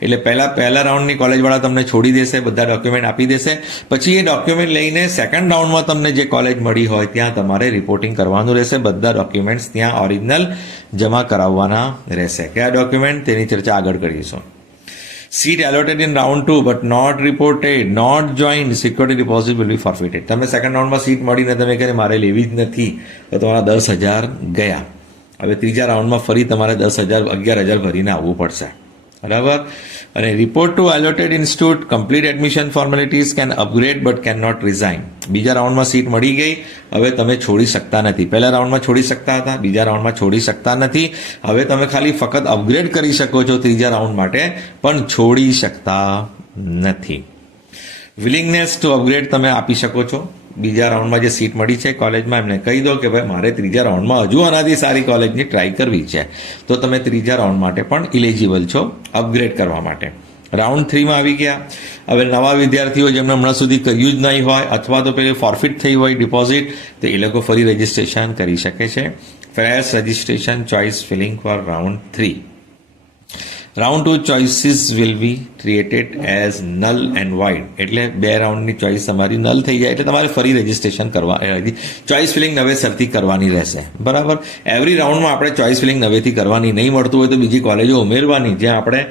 એટલે પહેલા રાઉન્ડની કોલેજવાળા તમને છોડી દેશે, બધા ડોક્યુમેન્ટ આપી દેશે. પછી એ ડોક્યુમેન્ટ લઈને સેકન્ડ રાઉન્ડમાં તમને જે કોલેજ મળી હોય ત્યાં તમારે રિપોર્ટિંગ કરવાનું રહેશે. બધા ડોક્યુમેન્ટ્સ ત્યાં ઓરિજિનલ જમા કરાવવાના રહેશે. કયા ડોક્યુમેન્ટ તેની ચર્ચા આગળ કરીશું. Seat allotted in round 2 but not reported, not joined, security deposit will be forfeited. તમે સેકન્ડ રાઉન્ડમાં સીટ મળીને તમે કહે મારે લેવી જ નથી તો તમારા 10,000 ગયા. હવે ત્રીજા રાઉન્ડમાં ફરી તમારે 10,000 11,000 ભરીને આવવું પડશે, બરાબર. અને report to allotted institute, complete admission formalities, can upgrade but can not resign. બીજા રાઉન્ડમાં સીટ મળી ગઈ, હવે તમે છોડી શકતા નથી. પહેલા રાઉન્ડમાં છોડી શકતા હતા, બીજા રાઉન્ડમાં છોડી શકતા નથી. હવે તમે ખાલી ફક્ત અપગ્રેડ કરી શકો છો ત્રીજા રાઉન્ડ માટે, પણ છોડી શકતા નથી. વિલિંગનેસ ટુ અપગ્રેડ તમે આપી શકો છો. બીજા રાઉન્ડમાં જે સીટ મળી છે કોલેજમાં એમને કહી દો કે ભાઈ મારે ત્રીજા રાઉન્ડમાં હજુ આનાથી સારી કોલેજની ટ્રાય કરવી છે, તો તમે ત્રીજા રાઉન્ડ માટે પણ ઇલિજિબલ છો અપગ્રેડ કરવા માટે. રાઉન્ડ 3માં આવી ગયા. હવે નવા વિદ્યાર્થીઓ જેમને હમણાં સુધી કર્યું જ નહીં હોય અથવા તો પેલી ફોરફિટ થઈ હોય ડિપોઝિટ, તો એ લોકો ફરી રજિસ્ટ્રેશન કરી શકે છે. Fresh registration choice filling for round 3. Round 2 choices will be created as null and void. એટલે 2 રાઉન્ડની ચોઇસ તમારી નલ થઈ જાય એટલે તમારે ફરી રજિસ્ટ્રેશન કરવા, ચોઇસ ફિલિંગ નવેસરથી કરવાની રહેશે, બરાબર. એવરી રાઉન્ડમાં આપણે ચોઇસ ફિલિંગ નવેથી કરવાની, નહીં મળતું હોય તો બીજી કોલેજો ઉમેરવાની જ્યાં આપણે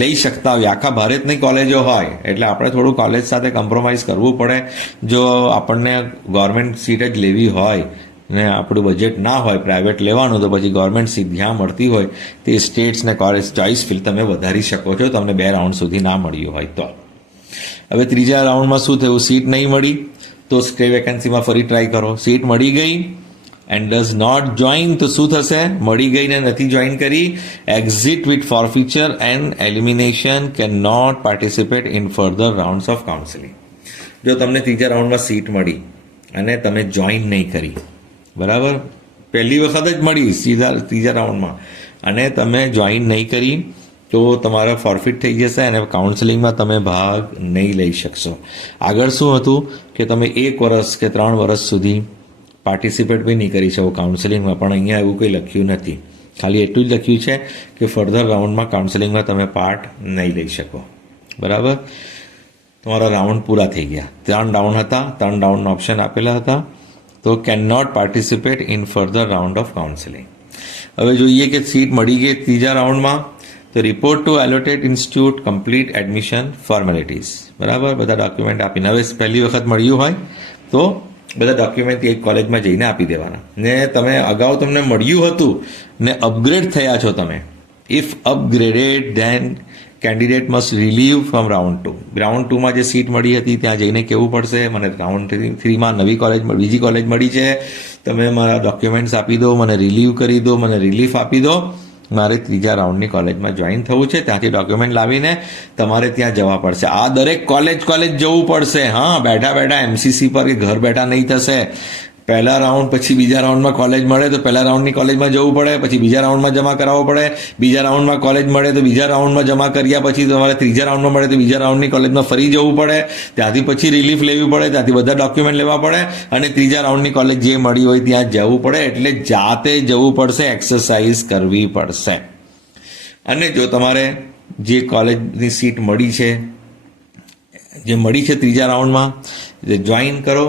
લઈ શકતા હોય. આખા ભારતની કોલેજો હોય એટલે આપણે થોડું કોલેજ સાથે કોમ્પ્રોમાઇઝ કરવું પડે. જો આપણને ગવર્મેન્ટ સીટ જ લેવી હોય ને આપણું બજેટ ના હોય પ્રાઇવેટ લેવાનું, તો પછી ગવર્મેન્ટ સીટ જ્યાં મળતી હોય તે સ્ટેટ્સ ને કોલેજ ચોઇસ ફિલ તમે વધારી શકો છો, તમને 2 રાઉન્ડ સુધી ના મળ્યું હોય તો. હવે ત્રીજા રાઉન્ડમાં શું થયું? સીટ નહીં મળી તો સ્ટે વેકેન્સીમાં ફરી ટ્રાય કરો. સીટ મળી ગઈ એન્ડ ડઝ નોટ જોઈન તો શું થશે? મળી ગઈ ને નથી જોઈન કરી, exit with forfeiture and elimination, can not participate in further rounds of counselling. જો તમને ત્રીજા રાઉન્ડમાં સીટ મળી અને તમે જોઈન નહીં કરી, બરાબર, પહેલી વખત જ મળી સીધા ત્રીજા રાઉન્ડમાં અને તમે જોઈન નહીં કરી તો તમારા ફોરફિટ થઈ જશે અને કાઉન્સેલિંગમાં તમે ભાગ નહીં લઈ શકશો. આગળ શું હતું કે તમે 1 વર્ષ કે 3 વર્ષ સુધી પાર્ટિસિપેટ બી નહીં કરી શકો કાઉન્સેલિંગમાં, પણ અહીંયા એવું કંઈ લખ્યું નથી. ખાલી એટલું જ લખ્યું છે કે ફર્ધર રાઉન્ડમાં કાઉન્સેલિંગમાં તમે પાર્ટ નહીં લઈ શકો, બરાબર. તમારા રાઉન્ડ પૂરા થઈ ગયા. 3 રાઉન્ડ હતા, 3 રાઉન્ડના ઓપ્શન આપેલા હતા, તો can not participate in further round of counselling. હવે જોઈએ કે સીટ મળી ગઈ ત્રીજા રાઉન્ડમાં, તો report to allotted institute, complete admission formalities, બરાબર. બધા ડોક્યુમેન્ટ આપીને, હવે પહેલી વખત મળ્યું હોય તો બધા ડોક્યુમેન્ટ એક કોલેજમાં જઈને આપી દેવાના. ને તમે અગાઉ તમને મળ્યું હતું ને અપગ્રેડ થયા છો તમે, if upgraded then candidate must relieve from round 2. Round 2માં જે સીટ મળી હતી ત્યાં જઈને કહેવું પડશે મને રાઉન્ડ 3માં નવી કોલેજ, બીજી કોલેજ મળી છે, તમે મારા ડોક્યુમેન્ટ્સ આપી દો, મને રિલીવ કરી દો, મને રિલીફ આપી દો, મારે ત્રીજા રાઉન્ડની કોલેજમાં જોઈન થવું છે. ત્યાંથી ડોક્યુમેન્ટ લાવીને તમારે ત્યાં જવા પડશે. આ દરેક કોલેજ જવું પડશે. હા, બેઠા બેઠા એમસીસી પર કે ઘર બેઠા નહીં થશે. પહેલા રાઉન્ડ પછી બીજા રાઉન્ડમાં કોલેજ મળે તો પહેલા રાઉન્ડની કોલેજમાં જવું પડે, પછી બીજા રાઉન્ડમાં જમા કરાવવો પડે, બીજા રાઉન્ડમાં કોલેજ મળે તો બીજા રાઉન્ડમાં જમા કર્યા પછી તમારે ત્રીજા રાઉન્ડમાં મળે તો બીજા રાઉન્ડની કોલેજમાં ફરી જવું પડે, ત્યાંથી પછી રિલીફ લેવી પડે, ત્યાંથી બધા ડોક્યુમેન્ટ લેવા પડે અને ત્રીજા રાઉન્ડની કોલેજ જે મળી હોય ત્યાં જવું પડે. એટલે જાતે જવું પડશે, એક્સરસાઇઝ કરવી પડશે. અને જો તમારે જે કોલેજની સીટ મળી છે ત્રીજા રાઉન્ડમાં, જોઈન કરો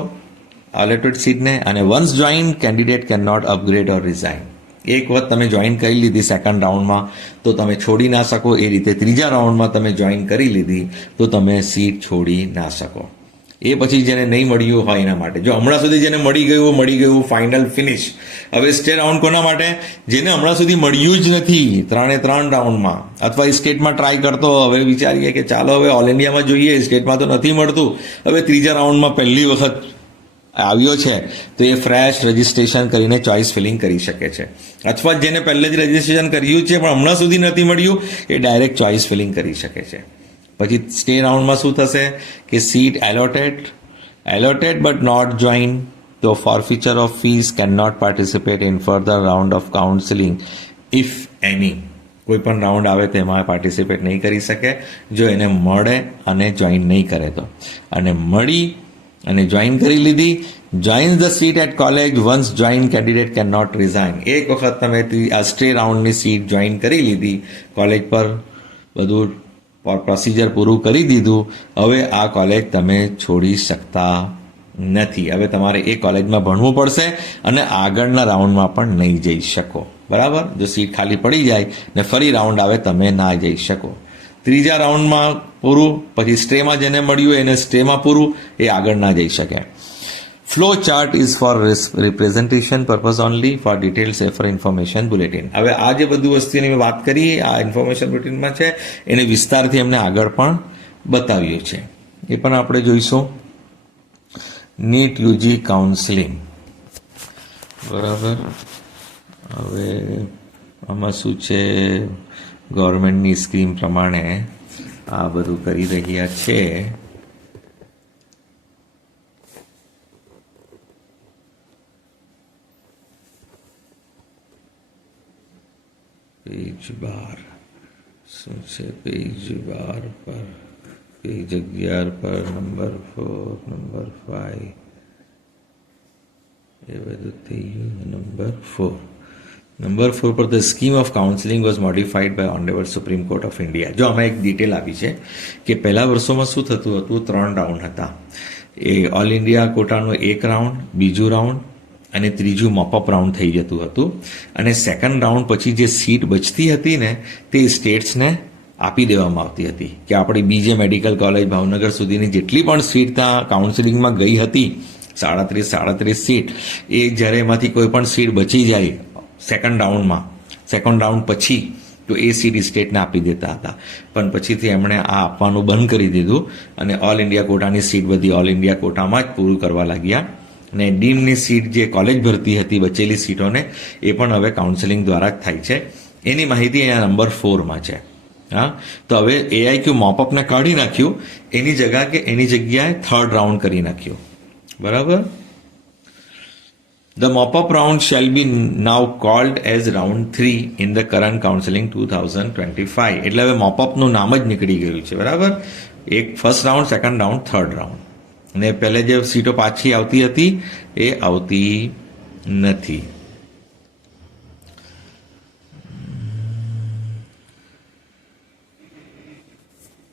અલોટેડ સીટને, અને once join candidate can not upgrade or resign. એક વખત તમે જોઈન કરી લીધી સેકન્ડ રાઉન્ડમાં તો તમે છોડી ના શકો. એ રીતે ત્રીજા રાઉન્ડમાં તમે જોઈન કરી લીધી તો તમે સીટ છોડી ના શકો. એ પછી જેને નહીં મળ્યું હોય એના માટે, જો હમણાં સુધી જેને મળી ગયું ફાઇનલ ફિનિશ. હવે સ્ટે રાઉન્ડ કોના માટે? જેને હમણાં સુધી મળ્યું જ નથી 3 રાઉન્ડમાં, અથવા સ્ટેટમાં ટ્રાય કરતો, હવે વિચારીએ કે ચાલો હવે ઓલ ઇન્ડિયામાં જોઈએ, સ્ટેટમાં તો નથી મળતું, હવે ત્રીજા રાઉન્ડમાં પહેલી વખત આવ્યો છે તો એ ફ્રેશ રજિસ્ટ્રેશન કરીને ચોઇસ ફિલિંગ કરી શકે છે. અથવા જેને પહેલે જ રજિસ્ટ્રેશન કર્યું છે પણ હમણાં સુધી નથી મળ્યું, એ ડાયરેક્ટ ચોઇસ ફિલિંગ કરી શકે છે. પછી સ્ટે રાઉન્ડમાં શું થશે કે seat allotted but not join, તો forfeiture of fees can not participate in further round of counselling if any. કોઈ પણ રાઉન્ડ આવે તેમાં પાર્ટિસિપેટ નહીં કરી શકે જો એને મળે અને જોઈન નહીં કરે તો. અને મળી અને જોઈન કરી લીધી, join the seat at college once join candidate can not resign. એક વખત તમે આ સ્ટે રાઉન્ડની સીટ જોઈન કરી લીધી, કોલેજ પર બધું પ્રોસિજર પૂરું કરી દીધું, હવે આ કોલેજ તમે છોડી શકતા નથી. હવે તમારે એ કોલેજમાં ભણવું પડશે અને આગળના રાઉન્ડમાં પણ નહીં જઈ શકો. બરાબર? જો સીટ ખાલી પડી જાય ને ફરી રાઉન્ડ આવે તમે ના જઈ શકો. ત્રીજા રાઉન્ડમાં પૂરું, પછી સ્ટેમાં જેને મળ્યું એને સ્ટેમાં પૂરું, એ આગળ ના જઈ શકે. Flow chart is for representation purpose only, for detail safer information bulletin. હવે આ જે બધું વસ્તુની મેં વાત કરી આ ઇન્ફોર્મેશન બુલેટિનમાં છે, એને વિસ્તારથી એમને આગળ પણ બતાવ્યું છે, એ પણ આપણે જોઈશું. NEET UG counselling. બરાબર. હવે આમાં શું છે, ગવર્મેન્ટની સ્કીમ પ્રમાણે આ બધું કરી રહ્યા છે. પેજ 12 શું છે? પેજ 12 પર, પેજ 11 પર નંબર 4, નંબર 5 એ બધું થઈ ગયું. નંબર 4 પર the scheme of counselling was modified by honourable supreme court of India. જો આમાં એક ડિટેલ આપી છે કે પહેલા વર્ષોમાં શું થતું હતું, 3 રાઉન્ડ હતા. એ ઓલ ઇન્ડિયા કોટાનું 1 રાઉન્ડ, બીજું રાઉન્ડ અને ત્રીજું મોપઅપ રાઉન્ડ થઈ જતું હતું. અને સેકન્ડ રાઉન્ડ પછી જે સીટ બચતી હતી ને તે સ્ટેટ્સને આપી દેવામાં આવતી હતી કે આપણી બીજે મેડિકલ કોલેજ ભાવનગર સુધીની જેટલી પણ સીટ ત્યાં કાઉન્સેલિંગમાં ગઈ હતી 37 સીટ, એ જ્યારે એમાંથી કોઈ પણ સીટ બચી જાય સેકન્ડ રાઉન્ડ પછી તો એ સીટ સ્ટેટને આપી દેતા હતા. પણ પછીથી એમણે આ આપવાનું બંધ કરી દીધું અને ઓલ ઇન્ડિયા કોટાની સીટ બધી ઓલ ઇન્ડિયા કોટામાં જ પૂરું કરવા લાગ્યા. અને ડીમની સીટ જે કોલેજ ભરતી હતી બચેલી સીટોને, એ પણ હવે કાઉન્સેલિંગ દ્વારા જ થાય છે. એની માહિતી અહીંયા નંબર 4માં છે. હા, તો હવે એઆઈક્યુ મોપઅપને કાઢી નાખ્યું, એની જગ્યાએ થર્ડ રાઉન્ડ કરી નાખ્યું. બરાબર. The mop-up round shall be now called as round 3 in the current counseling 2025. એટલે હવે મોપઅપનું નામ જ નીકળી ગયું છે. બરાબર. એક first round, second round, third round. અને પહેલે જે સીટો પાછી આવતી હતી એ આવતી નથી.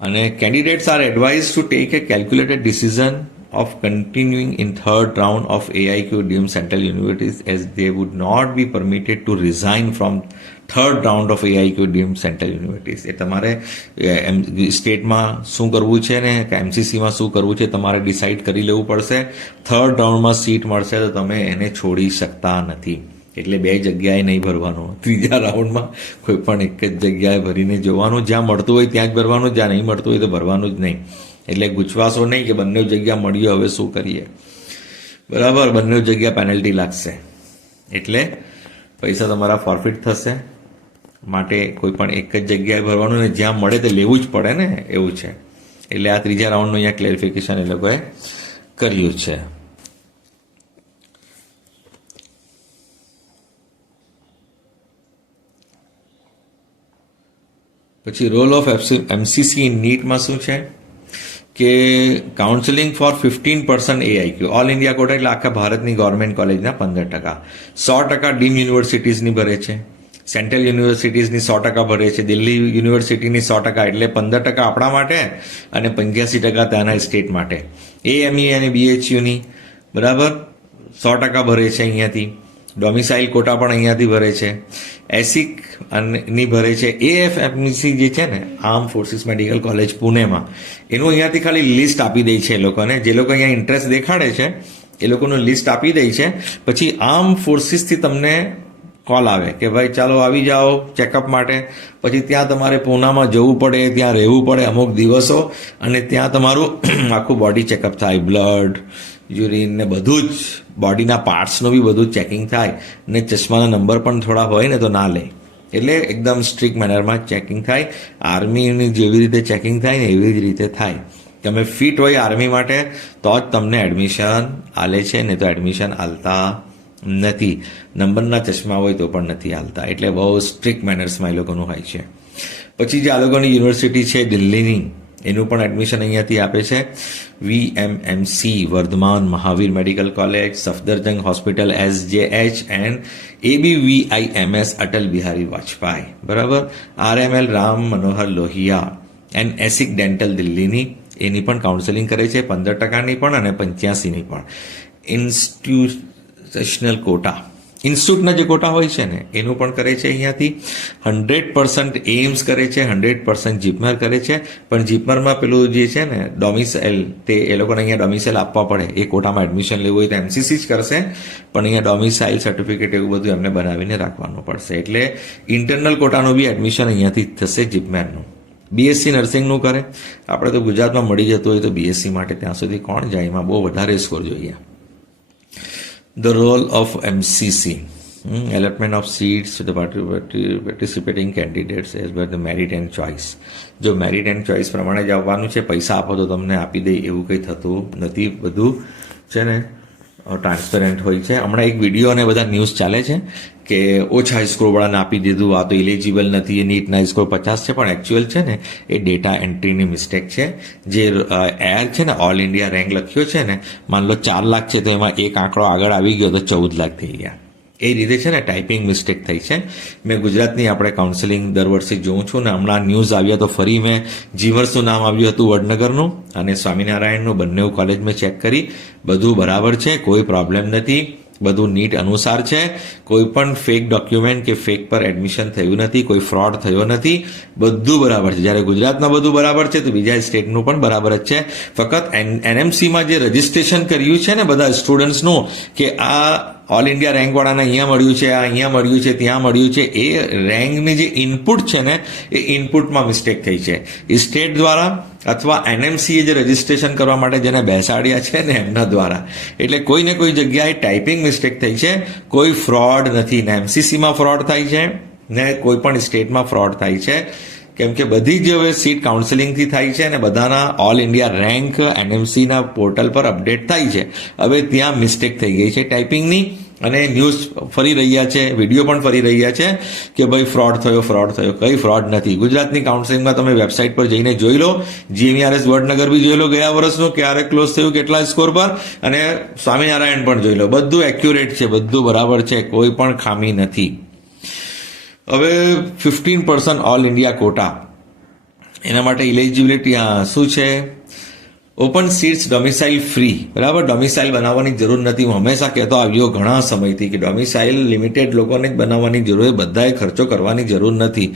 અને candidates are advise to take a calculated decision of continuing in third round of AIQ deemed central universities as they would not be permitted to resign from third round of AIQ deemed central universities. એ તમારે સ્ટેટમાં શું કરવું છે ને એમસીસીમાં શું કરવું છે તમારે ડિસાઇડ કરી લેવું પડશે. થર્ડ રાઉન્ડમાં સીટ મળશે તો તમે એને છોડી શકતા નથી. એટલે 2 જગ્યાએ નહીં ભરવાનું. ત્રીજા રાઉન્ડમાં કોઈ પણ એક જ જગ્યાએ ભરીને જોવાનું, જ્યાં મળતું હોય ત્યાં જ ભરવાનું, જ્યાં નહીં મળતું હોય તો ભરવાનું જ નહીં. એટલે ગુચવાશો નહીં કે બંને જગ્યા મળ્યો હવે શું કરીએ. બરાબર. બંને જગ્યા પેનલ્ટી લાગશે એટલે પૈસા તમારા ફોરફિટ થશે. માટે કોઈ પણ એક જ જગ્યાએ ભરવાનું ને જ્યાં મળે તે લેવું જ પડે ને, એવું છે. એટલે આ ત્રીજા રાઉન્ડનું અહીંયા ક્લેરિફિકેશન એ લોકોએ કર્યું છે. પછી રોલ ઓફ એમસીસી ઇન નીટમાં શું છે કે counselling for 15% AIQ all India quota એટલે આખા ભારતની ગવર્મેન્ટ કોલેજના 15%, 100% ડીમ યુનિવર્સિટીઝની ભરે છે, સેન્ટ્રલ યુનિવર્સિટીઝની 100% ભરે છે, દિલ્હી યુનિવર્સિટીની 100%, એટલે 15% આપણા માટે અને 85% ત્યાંના સ્ટેટ માટે. એએમઈ અને બીએચયુની બરાબર 100% ભરે છે અહીંયાથી. ડોમિસાઇલ કોટા પણ અહીંયાથી ભરે છે. એસિક ની ભરે છે. એએફએમસી જે છે ને, આર્મ ફોર્સિસ મેડિકલ કોલેજ પુણેમાં, એનું અહીંયાથી ખાલી લિસ્ટ આપી દે છે એ લોકોને. જે લોકો અહીંયા ઇન્ટરેસ્ટ દેખાડે છે એ લોકોનું લિસ્ટ આપી દે છે. પછી આર્મ ફોર્સિસથી તમને કોલ આવે કે ભાઈ ચાલો આવી જાઓ ચેકઅપ માટે. પછી ત્યાં તમારે પૂનામાં જવું પડે, ત્યાં રહેવું પડે અમુક દિવસો, અને ત્યાં તમારું આખું બોડી ચેકઅપ થાય. બ્લડ, યુરિન ને બધું જ બોડીના પાર્ટ્સનું બી બધું ચેકિંગ થાય. ને ચશ્માના નંબર પણ થોડા હોય ને તો ના લે, એટલે એકદમ સ્ટ્રિક્ટ મેનરમાં ચેકિંગ થાય. આર્મીની જેવી રીતે ચેકિંગ થાય ને એવી જ રીતે થાય. તમે ફિટ હોય આર્મી માટે તો જ તમને એડમિશન આલે છે, ને તો એડમિશન આલતા નથી. નંબરના ચશ્મા હોય તો પણ નથી હાલતા. એટલે બહુ સ્ટ્રિક્ટ મેનર્સમાં એ લોકોનું હોય છે. પછી જે આ લોકોની યુનિવર્સિટી છે દિલ્હીની, એનું પણ એડમિશન અહીંયાથી આપે છે. VMMC Vardhman Mahavir medical college, Safdarjung hospital SJH and ABVIMS Atal Bihari Vajpayee, બરાબર. RML Ram Manohar Lohia and ESIC dental દિલ્હીની, એની પણ કાઉન્સેલિંગ કરે છે, 15%ની પણ અને 85ની પણ. ઇન્સ્ટિટ્યુશનલ કોટા, ઇન્સ્ટિટ્યૂટના જે કોટા હોય છે ને એનું પણ કરે છે અહીંયાથી. 100% એમ્સ કરે છે, 100% જીપમર કરે છે. પણ જીપમરમાં પેલું જે છે ને ડોમિસાઇલ, તે એ લોકોને અહીંયા ડોમિસાઇલ આપવા પડે. એ કોટામાં એડમિશન લેવું હોય તો MCC જ કરશે, પણ અહીંયા ડોમિસાઇલ સર્ટિફિકેટ એવું બધું એમને બનાવીને રાખવાનું પડશે. એટલે ઇન્ટરનલ કોટાનું બી એડમિશન અહીંયાથી થશે જીપમેરનું. BSc નર્સિંગનું કરે, આપણે તો ગુજરાતમાં મળી જતું હોય તો BSc માટે ત્યાં સુધી કોણ જાય, એમાં બહુ વધારે સ્કોર જોઈએ. The role of MCC, allotment of seats to the participating candidates as per the merit and choice. જો મેરિટ એન્ડ ચોઇસ પ્રમાણે જ આવવાનું છે, પૈસા આપો તો તમને આપી દે એવું કંઈ થતું નથી. બધું છે ને ટ્રાન્સપેરન્ટ હોય છે. હમણાં એક વિડીયો અને બધા ન્યૂઝ ચાલે છે કે ઓછા સ્કોરવાળાને આપી દીધું, આ તો ઇલિજિબલ નથી, એ નીટના સ્કોર 50 છે. પણ એકચ્યુઅલ છે ને એ ડેટા એન્ટ્રીની મિસ્ટેક છે. જે એર છે ને ઓલ ઇન્ડિયા રેન્ક લખ્યો છે ને, માન લો 4 લાખ છે તો એમાં એક આંકડો આગળ આવી ગયો તો 14 લાખ થઈ ગયા. એ રીતે છે ને ટાઈપિંગ મિસ્ટેક થઈ છે. મેં ગુજરાતની આપણે કાઉન્સેલિંગ દર વર્ષે જોઉં છું ને, હમણાં ન્યૂઝ આવ્યા તો ફરી મેં જીવર્સનું નામ આવ્યું હતું વડનગરનું અને સ્વામિનારાયણનું, બંને કોલેજ મેં ચેક કરી, બધું બરાબર છે, કોઈ પ્રોબ્લેમ નથી, બધું નીટ અનુસાર છે. કોઈ પણ ફેક ડોક્યુમેન્ટ કે ફેક પર એડમિશન થયું નથી, કોઈ ફ્રોડ થયો નથી, બધું બરાબર છે. જ્યારે ગુજરાતમાં બધું બરાબર છે તો બીજા સ્ટેટનું પણ બરાબર જ છે. ફક્ત NMCમાં જે રજીસ્ટ્રેશન કર્યું છે ને બધા સ્ટુડન્ટ્સનું કે આ ઓલ ઇન્ડિયા રેન્કવાળાને અહીંયા મળ્યું છે, આ અહીંયા મળ્યું છે, ત્યાં મળ્યું છે, એ રેન્કની જે ઇનપુટ છે ને એ ઇનપુટમાં મિસ્ટેક થઈ છે સ્ટેટ દ્વારા અથવા NMCએ જે રજીસ્ટ્રેશન કરવા માટે જેને બેસાડ્યા છે ને એમના દ્વારા. એટલે કોઈ ને કોઈ જગ્યાએ ટાઈપિંગ મિસ્ટેક થઈ છે, કોઈ ફ્રોડ નથી. ને MCCમાં ફ્રોડ થાય છે ને કોઈ પણ સ્ટેટમાં ફ્રોડ થાય છે, કેમ કે બધી જ હવે સીટ કાઉન્સેલિંગથી થાય છે અને બધાના ઓલ ઇન્ડિયા રેન્ક NMCના પોર્ટલ પર અપડેટ થાય છે. હવે ત્યાં મિસ્ટેક થઈ ગઈ છે ટાઈપિંગની અને ન્યૂઝ ફરી રહ્યા છે, વિડીયો પણ ફરી રહ્યા છે કે ભાઈ ફ્રોડ થયો. કંઈ ફ્રોડ નથી. ગુજરાતની કાઉન્સેલિંગમાં તમે વેબસાઇટ પર જઈને જોઈ લો, GMERS વડનગર બી જોઈ લો ગયા વર્ષનું ક્યારે ક્લોઝ થયું, કેટલા સ્કોર પર, અને સ્વામિનારાયણ પણ જોઈ લો. બધું એક્યુરેટ છે, બધું બરાબર છે, કોઈ પણ ખામી નથી. હવે 15% ઓલ ઇન્ડિયા કોટા, એના માટે ઇલિજિબિલિટી શું છે? ઓપન સીટ્સ ડોમિસાઇલ ફ્રી, બરાબર. ડોમિસાઇલ બનાવવાની જરૂર નથી. હું હંમેશા કહેતો આવ્યો ઘણા સમયથી કે ડોમિસાઇલ લિમિટેડ લોકોને જ બનાવવાની જરૂર છે, બધાએ ખર્ચો કરવાની જરૂર નથી.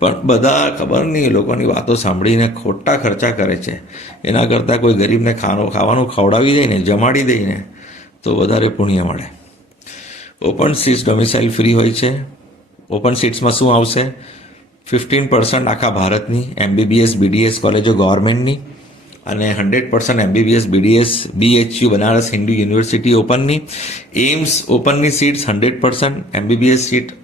પણ બધા ખબર નહીં એ લોકોની વાતો સાંભળીને ખોટા ખર્ચા કરે છે. એના કરતાં કોઈ ગરીબને ખાવાનું ખવડાવી દઈને, જમાડી દઈને તો વધારે પુણ્ય મળે. ઓપન સીટ્સ ડોમિસાઇલ ફ્રી હોય છે. ઓપન સીટ્સમાં શું આવશે? 15% આખા ભારતની MBBS BDS કોલેજો ગવર્મેન્ટની, અને 100% MBBS BDS BHU Banaras Hindu university ઓપનની. એમ્સ ઓપનની seats 100% MBBS seat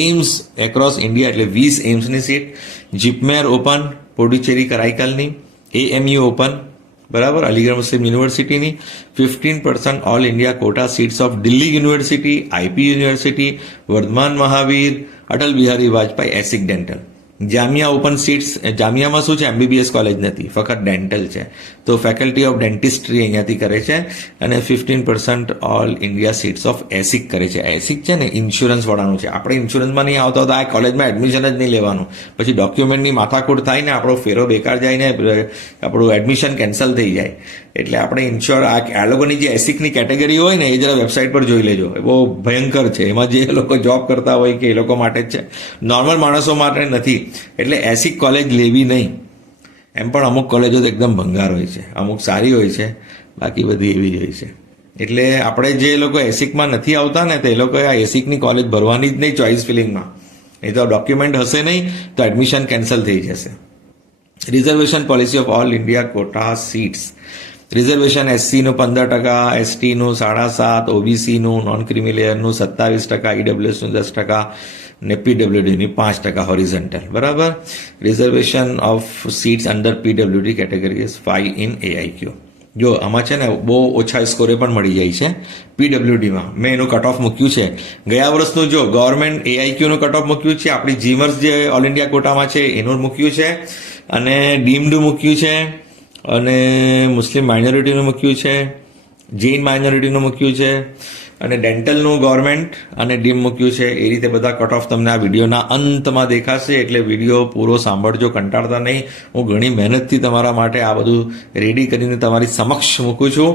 AIIMS across India, એટલે 20 એમ્સની સીટ. જીપમેર ઓપન પુડુચેરી કરાઈકલની. AMU ઓપન, બરાબર, અલીગઢ મુસ્લિમ યુનિવર્સિટીની. 15% all India quota seats of Delhi university, IP university, Vardhman Mahavir, Atal Bihari Vajpayee, ESIC dental. Jamia open seats, જામિયામાં શું છે, એમબીબીએસ કોલેજ નથી, ફક્ત ડેન્ટલ છે, તો ફેકલ્ટી ઓફ ડેન્ટિસ્ટ્રી અહીંયાથી કરે છે, અને 15% ઓલ ઇન્ડિયા સીટ્સ ઓફ એસિક કરે છે. એસિક છે ને ઇન્સ્યોરન્સ વાળાનું છે. આપણે ઇન્સ્યોરન્સમાં નહીં આવતા તો આ કોલેજમાં એડમિશન જ નહીં લેવાનું, પછી ડોક્યુમેન્ટની માથાકૂટ થાય ને આપણો ફેરો બેકાર જાય ને આપણું એડમિશન કેન્સલ થઈ જાય. એટલે આપણે આ લોકોની જે એસિકની કેટેગરી હોય ને એ જરા વેબસાઇટ પર જોઈ લેજો, બહુ ભયંકર છે. એમાં જે લોકો જોબ કરતા હોય કે એ લોકો માટે જ છે, નોર્મલ માણસો માટે નથી. એટલે એસિક કોલેજ લેવી નહીં. એમ પણ અમુક કોલેજો તો એકદમ ભંગાર હોય છે, અમુક સારી હોય છે, બાકી બધી એવી જ હોય છે. એટલે આપણે જે લોકો એસિકમાં નથી આવતા ને તો એ લોકોએ આ એસિકની કોલેજ ભરવાની જ નહીં ચોઇસ ફિલિંગમાં. નહીં તો ડોક્યુમેન્ટ હશે નહીં તો એડમિશન કેન્સલ થઈ જશે. Reservation policy of all India quota seats. Reservation એસસીનું 15%, એસટીનું 7.5%, ઓબીસીનું, નોન ક્રિમિલિયરનું 27%, ઈડબ્લ્યુએસનું 10%, ને પીડબ્લ્યુડીની 5% હોરિઝોન્ટલ. બરાબર. Reservation of seats under PWD category is 5 in AIQ. જો આમાં છે ને બહુ ઓછા સ્કોરે પણ મળી જાય છે પીડબ્લ્યુડીમાં. મેં એનું કટ ઓફ મૂક્યું છે ગયા વર્ષનું. જો ગવર્મેન્ટ એઆઈક્યુનું કટ ઓફ મૂક્યું છે, આપણી જીમર્સ જે ઓલ ઇન્ડિયા કોટામાં છે એનું મૂક્યું છે, અને ડીમ્ડ મૂક્યું છે, અને મુસ્લિમ માઇનોરિટીનું મૂક્યું છે, જૈન માઇનોરિટીનું મૂક્યું છે, અને ડેન્ટલનું ગવર્મેન્ટ અને ડીમ મૂક્યું છે. એ રીતે બધા કટ ઓફ તમને આ વિડીયોના અંતમાં દેખાશે, એટલે વિડીયો પૂરો સાંભળજો, કંટાળતા નહીં. હું ઘણી મહેનતથી તમારા માટે આ બધું રેડી કરીને તમારી સમક્ષ મૂકું છું.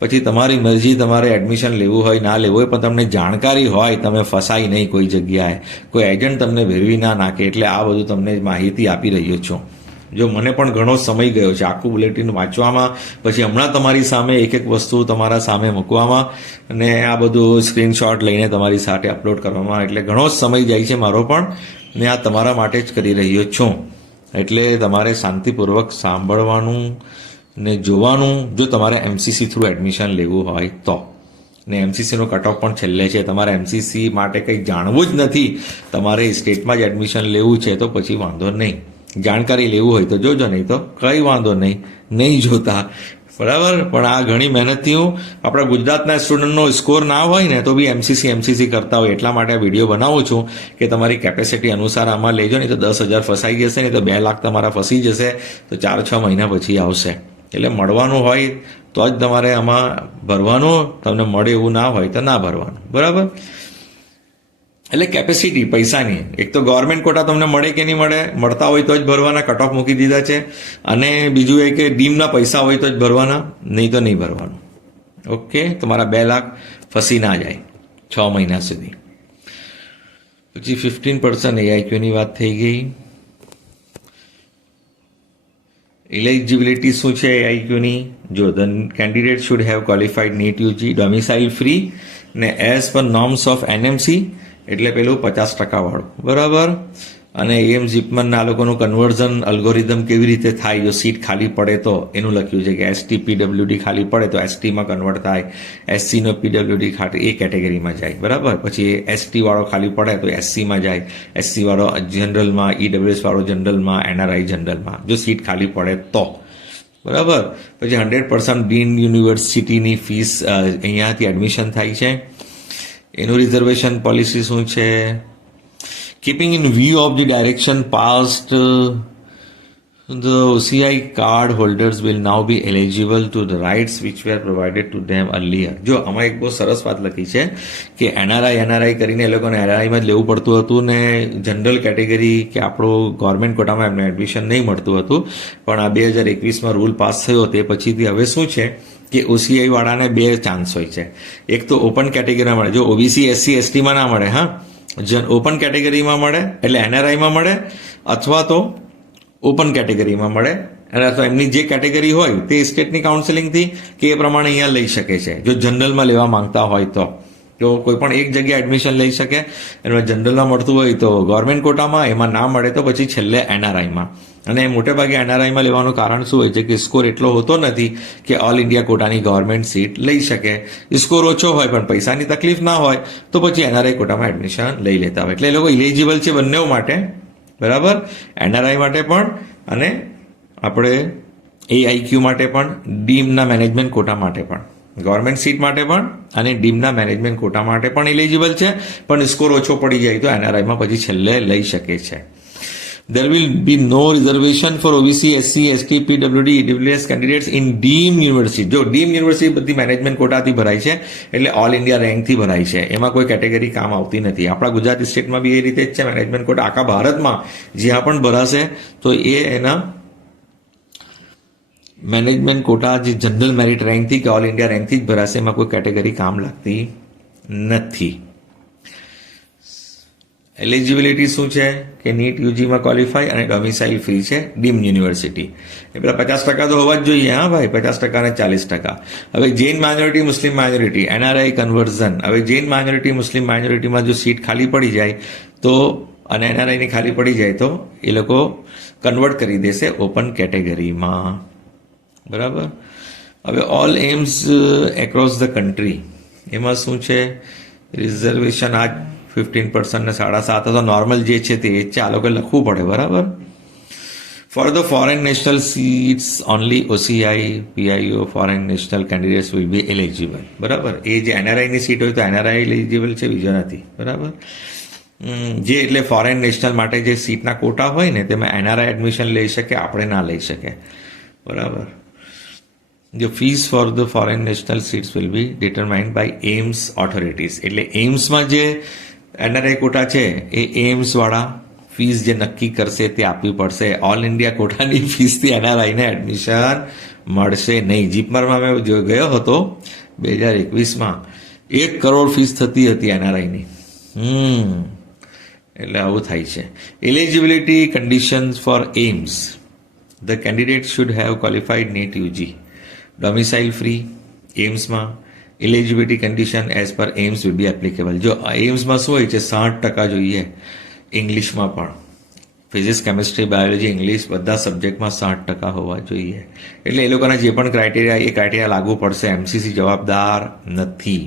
પછી તમારી મરજી, તમારે એડમિશન લેવું હોય ના લેવું હોય, પણ તમને જાણકારી હોય, તમે ફસાઈ નહીં કોઈ જગ્યાએ, કોઈ એજન્ટ તમને ભેરવી ના નાખે. એટલે આ બધું તમને માહિતી આપી રહ્યો છું. જો મને પણ ઘણો સમય ગયો છે આખું બુલેટિન વાંચવામાં, પછી હમણાં તમારી સામે એક એક વસ્તુ તમારા સામે મૂકવામાં, અને આ બધું સ્ક્રીનશોટ લઈને તમારી સાથે અપલોડ કરવામાં, એટલે ઘણો સમય જાય છે મારો પણ. મેં આ તમારા માટે જ કરી રહ્યો છું. એટલે તમારે શાંતિપૂર્વક સાંભળવાનું ને જોવાનું, જો તમારે એમસીસી થ્રુ એડમિશન લેવું હોય તો. ને એમસીસીનો કટ ઓફ પણ છેલ્લે છે. તમારે એમસીસી માટે કંઈ જાણવું જ નથી, તમારે સ્ટેટમાં જ એડમિશન લેવું છે તો પછી વાંધો નહીં. જાણકારી લેવું હોય તો જોજો, નહીં તો કંઈ વાંધો નહીં જોતા. બરાબર. પણ આ ઘણી મહેનતથી હું આપણા ગુજરાતના સ્ટુડન્ટનો સ્કોર ના હોય ને તો બી એમસીસી કરતા હોય, એટલા માટે આ વિડીયો બનાવું છું કે તમારી કેપેસિટી અનુસાર આમાં લેજો. નહીં તો 10,000 ફસાઈ જશે, નહીં તો 2 લાખ તમારા ફસી જશે, તો 4-6 મહિના પછી આવશે. એટલે મળવાનું હોય તો જ તમારે આમાં ભરવાનું, તમને મળે એવું ના હોય તો ના ભરવાનું. બરાબર. એટલે કેપેસિટી પૈસાની, એક તો ગવર્મેન્ટ કોટા તમને મળે કે નહીં મળે, મળતા હોય તો જ ભરવાના, કટ ઓફ મૂકી દીધા છે. અને બીજું એ કે ડીમના પૈસા હોય તો જ ભરવાના, નહીં તો નહીં ભરવાનું. ઓકે. તમારા 2 લાખ ફસી ના જાય 6 મહિના સુધી. પછી 15% એઆઈક્યુની વાત થઈ ગઈ. એલિજિબિલિટી શું છે એઆઈક્યુની? જો the candidate should have qualified NEET UG, domicile free, ને as per norms of NMC, એટલે પેલું 50% વાળું. બરાબર. અને એમ જીપમનના લોકોનું કન્વર્ઝન અલ્ગોરિધમ કેવી રીતે થાય, જો સીટ ખાલી પડે તો એનું લખ્યું છે કે એસટી પીડબ્લ્યુડી ખાલી પડે તો એસટીમાં કન્વર્ટ થાય, એસસીનો પીડબ્લ્યુડી ખાલી એ કેટેગરીમાં જાય. બરાબર. પછી એસટી વાળો ખાલી પડે તો એસસીમાં જાય, એસસી વાળો જનરલમાં, ઈડબ્લ્યુએસ વાળો જનરલમાં, એનઆરઆઈ જનરલમાં, જો સીટ ખાલી પડે તો. બરાબર. પછી 100% ડીન યુનિવર્સિટીની ફીસ અહીંયાથી એડમિશન થાય છે. એનું રિઝર્વેશન પોલિસી શું છે? Keeping in view of the direction passed, the OCI card holders will now be eligible to the rights which were provided to them earlier. જો આમાં એક બહુ સરસ વાત લખી છે કે એનઆરઆઈ કરીને એ લોકોને એનઆરઆઈમાં જ લેવું પડતું હતું, ને જનરલ કેટેગરી કે આપણું ગવર્મેન્ટ કોટામાં એમને એડમિશન નહીં મળતું હતું. પણ આ 2021માં રૂલ પાસ થયો તે પછીથી હવે શું છે કે ઓસીઆઈ વાળાને 2 ચાન્સ હોય છે. એક તો ઓપન કેટેગરીમાં મળે, જો ઓબીસી એસસી એસટીમાં ના મળે. હા, ઓપન કેટેગરીમાં મળે એટલે એનઆરઆઈમાં મળે, અથવા તો ઓપન કેટેગરીમાં મળે, અને અથવા એમની જે કેટેગરી હોય તે સ્ટેટની કાઉન્સિલિંગથી કે એ પ્રમાણે અહીંયા લઈ શકે છે. જો જનરલમાં લેવા માંગતા હોય તો કોઈ પણ એક જગ્યાએ એડમિશન લઈ શકે. એમાં જનરલમાં મળતું હોય તો ગવર્મેન્ટ કોટામાં, એમાં ના મળે તો પછી છેલ્લે એનઆરઆઈમાં. અને મોટેભાગે એનઆરઆઈમાં લેવાનું કારણ શું હોય છે કે સ્કોર એટલો હોતો નથી કે ઓલ ઇન્ડિયા કોટાની ગવર્મેન્ટ સીટ લઈ શકે. સ્કોર ઓછો હોય પણ પૈસાની તકલીફ ના હોય તો પછી એનઆરઆઈ કોટામાં એડમિશન લઈ લેતા હોય. એટલે એ લોકો ઇલિજિબલ છે બંને માટે. બરાબર. એનઆરઆઈ માટે પણ અને આપણે એઆઈક્યુ માટે પણ, ડીમના મેનેજમેન્ટ કોટા માટે પણ, ગવર્મેન્ટ સીટ માટે પણ અને ડીમના મેનેજમેન્ટ કોટા માટે પણ ઇલિજિબલ છે. પણ સ્કોર ઓછો પડી જાય તો એનઆરઆઈમાં પછી છેલ્લે લઈ શકે છે. There will be no reservation for OBC, SC, ST, PWD, EWS candidates in deemed university. જો ડીમ યુનિવર્સિટી બધી મેનેજમેન્ટ કોટાથી ભરાય છે એટલે ઓલ ઇન્ડિયા રેન્કથી ભરાય છે, એમાં કોઈ કેટેગરી કામ આવતી નથી. આપણા ગુજરાત સ્ટેટમાં બી એ રીતે જ છે. મેનેજમેન્ટ કોટા આખા ભારતમાં જ્યાં પણ ભરાશે તો એ એના મેનેજમેન્ટ કોટા જે જનરલ મેરિટ રેન્કથી કે ઓલ ઇન્ડિયા રેન્કથી જ ભરાશે, એમાં કોઈ કેટેગરી કામ લાગતી નથી. એલિજિબિલિટી શું છે કે નીટ યુજીમાં ક્વોલિફાય અને ડોમિસાઇલ ફ્રી છે ડીમ યુનિવર્સિટી. એ પેલા 50% તો હોવા જ જોઈએ. હા ભાઈ, 50% અને 40%. હવે જૈન માઇનોરિટી, મુસ્લિમ માઇનોરિટી, એનઆરઆઈ કન્વર્ઝન. હવે જૈન માઇનોરિટી, મુસ્લિમ માઇનોરિટીમાં જો સીટ ખાલી પડી જાય તો અને એનઆરઆઈની ખાલી પડી જાય તો એ લોકો કન્વર્ટ કરી દેશે ઓપન કેટેગરીમાં. બરાબર. હવે all AIIMS across the country, એમાં શું છે રિઝર્વેશન આ 15% ને 7.5 તો નોર્મલ જે છે તે જ છે, આ લોકો લખવું પડે. બરાબર. For the foreign national seats only OCI, PIO foreign national candidates will be eligible. બરાબર. એ જે એનઆરઆઈની સીટ હોય તો એનઆરઆઈ એલિજિબલ છે, બીજો નથી. બરાબર. જે એટલે ફોરેન નેશનલ માટે જે સીટના કોટા હોય ને તેમાં એનઆરઆઈ એડમિશન લઈ શકે, આપણે ના લઈ શકે. બરાબર. The fees for the foreign national seats will be determined by AIMS authorities. એટલે એમ્સમાં જે એનઆરઆઈ કોટા છે એ એમ્સ વાળા ફીસ જે નક્કી કરશે તે આપવી પડશે. ઓલ ઇન્ડિયા કોટાની ફીસથી એનઆરઆઈને એડમિશન મળશે નહીં. જીપમરમાં મેં ગયો હતો 2021માં 1 કરોડ ફીસ થતી હતી એનઆરઆઈની. એટલે આવું થાય છે. Eligibility conditions for AIIMS. The candidate should have qualified NEET UG. Domicile free, એમ્સમાં eligibility condition as per AIIMS will be applicable. જો એમ્સમાં શું હોય છે 60% જોઈએ ઇંગ્લિશમાં પણ, ફિઝિક્સ, કેમિસ્ટ્રી, બાયોલોજી, ઇંગ્લિશ બધા સબ્જેક્ટમાં 60% હોવા જોઈએ. એટલે એ લોકોના જે પણ ક્રાઇટેરિયા એ ક્રાઇટેરિયા લાગુ પડશે. એમસીસી જવાબદાર નથી.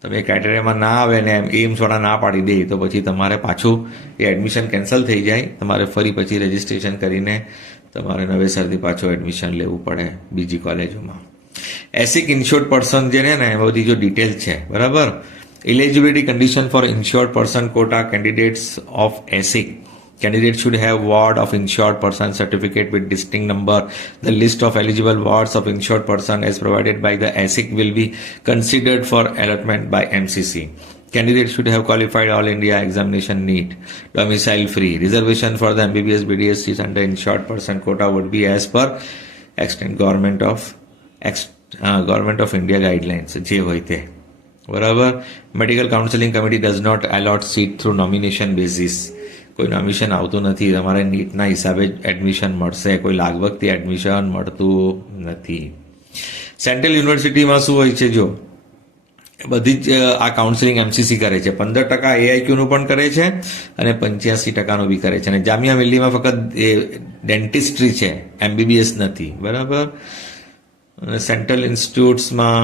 તમે એ ક્રાઇટેરિયામાં ના આવે ને એમ્સવાળા ના પાડી દે તો પછી તમારે પાછું એ એડમિશન કેન્સલ થઈ જાય. તમારે ફરી પછી રજિસ્ટ્રેશન કરીને તમારે નવેસરથી પાછું એડમિશન લેવું પડે બીજી કોલેજોમાં. એસિક ઇન્શ્યોર્ડ પર્સન જે ને એ બધી જો ડિટેલ છે. બરાબર. Eligibility condition for insured person quota candidates of ESIC. Candidates should have ward of insured person certificate with distinct number. The list of eligible wards of insured person as provided by the ASIC will be considered for allotment by MCC. Candidates should have qualified all India examination NEET. Domicile free. Reservation for the MBBS BDS seats under insured person quota would be as per extent government of India guidelines. જે હોય તે. બરાબર. Medical counseling committee does not allot seat through nomination basis. કોઈ nomination આવતું નથી. તમારે નીટના હિસાબે admission મળશે, કોઈ લાગવગથી એડમિશન મળતું નથી. સેન્ટ્રલ યુનિવર્સિટીમાં શું હોય છે જો બધી જ આ કાઉન્સિલિંગ એમસીસી કરે છે. 15% AIQનું પણ કરે છે અને 85%નું બી કરે છે. અને જામિયા મિલ્લીમાં ફક્ત એ ડેન્ટિસ્ટ્રી છે, MBBS નથી. બરાબર. અને central ઇન્સ્ટિટ્યૂટ્સમાં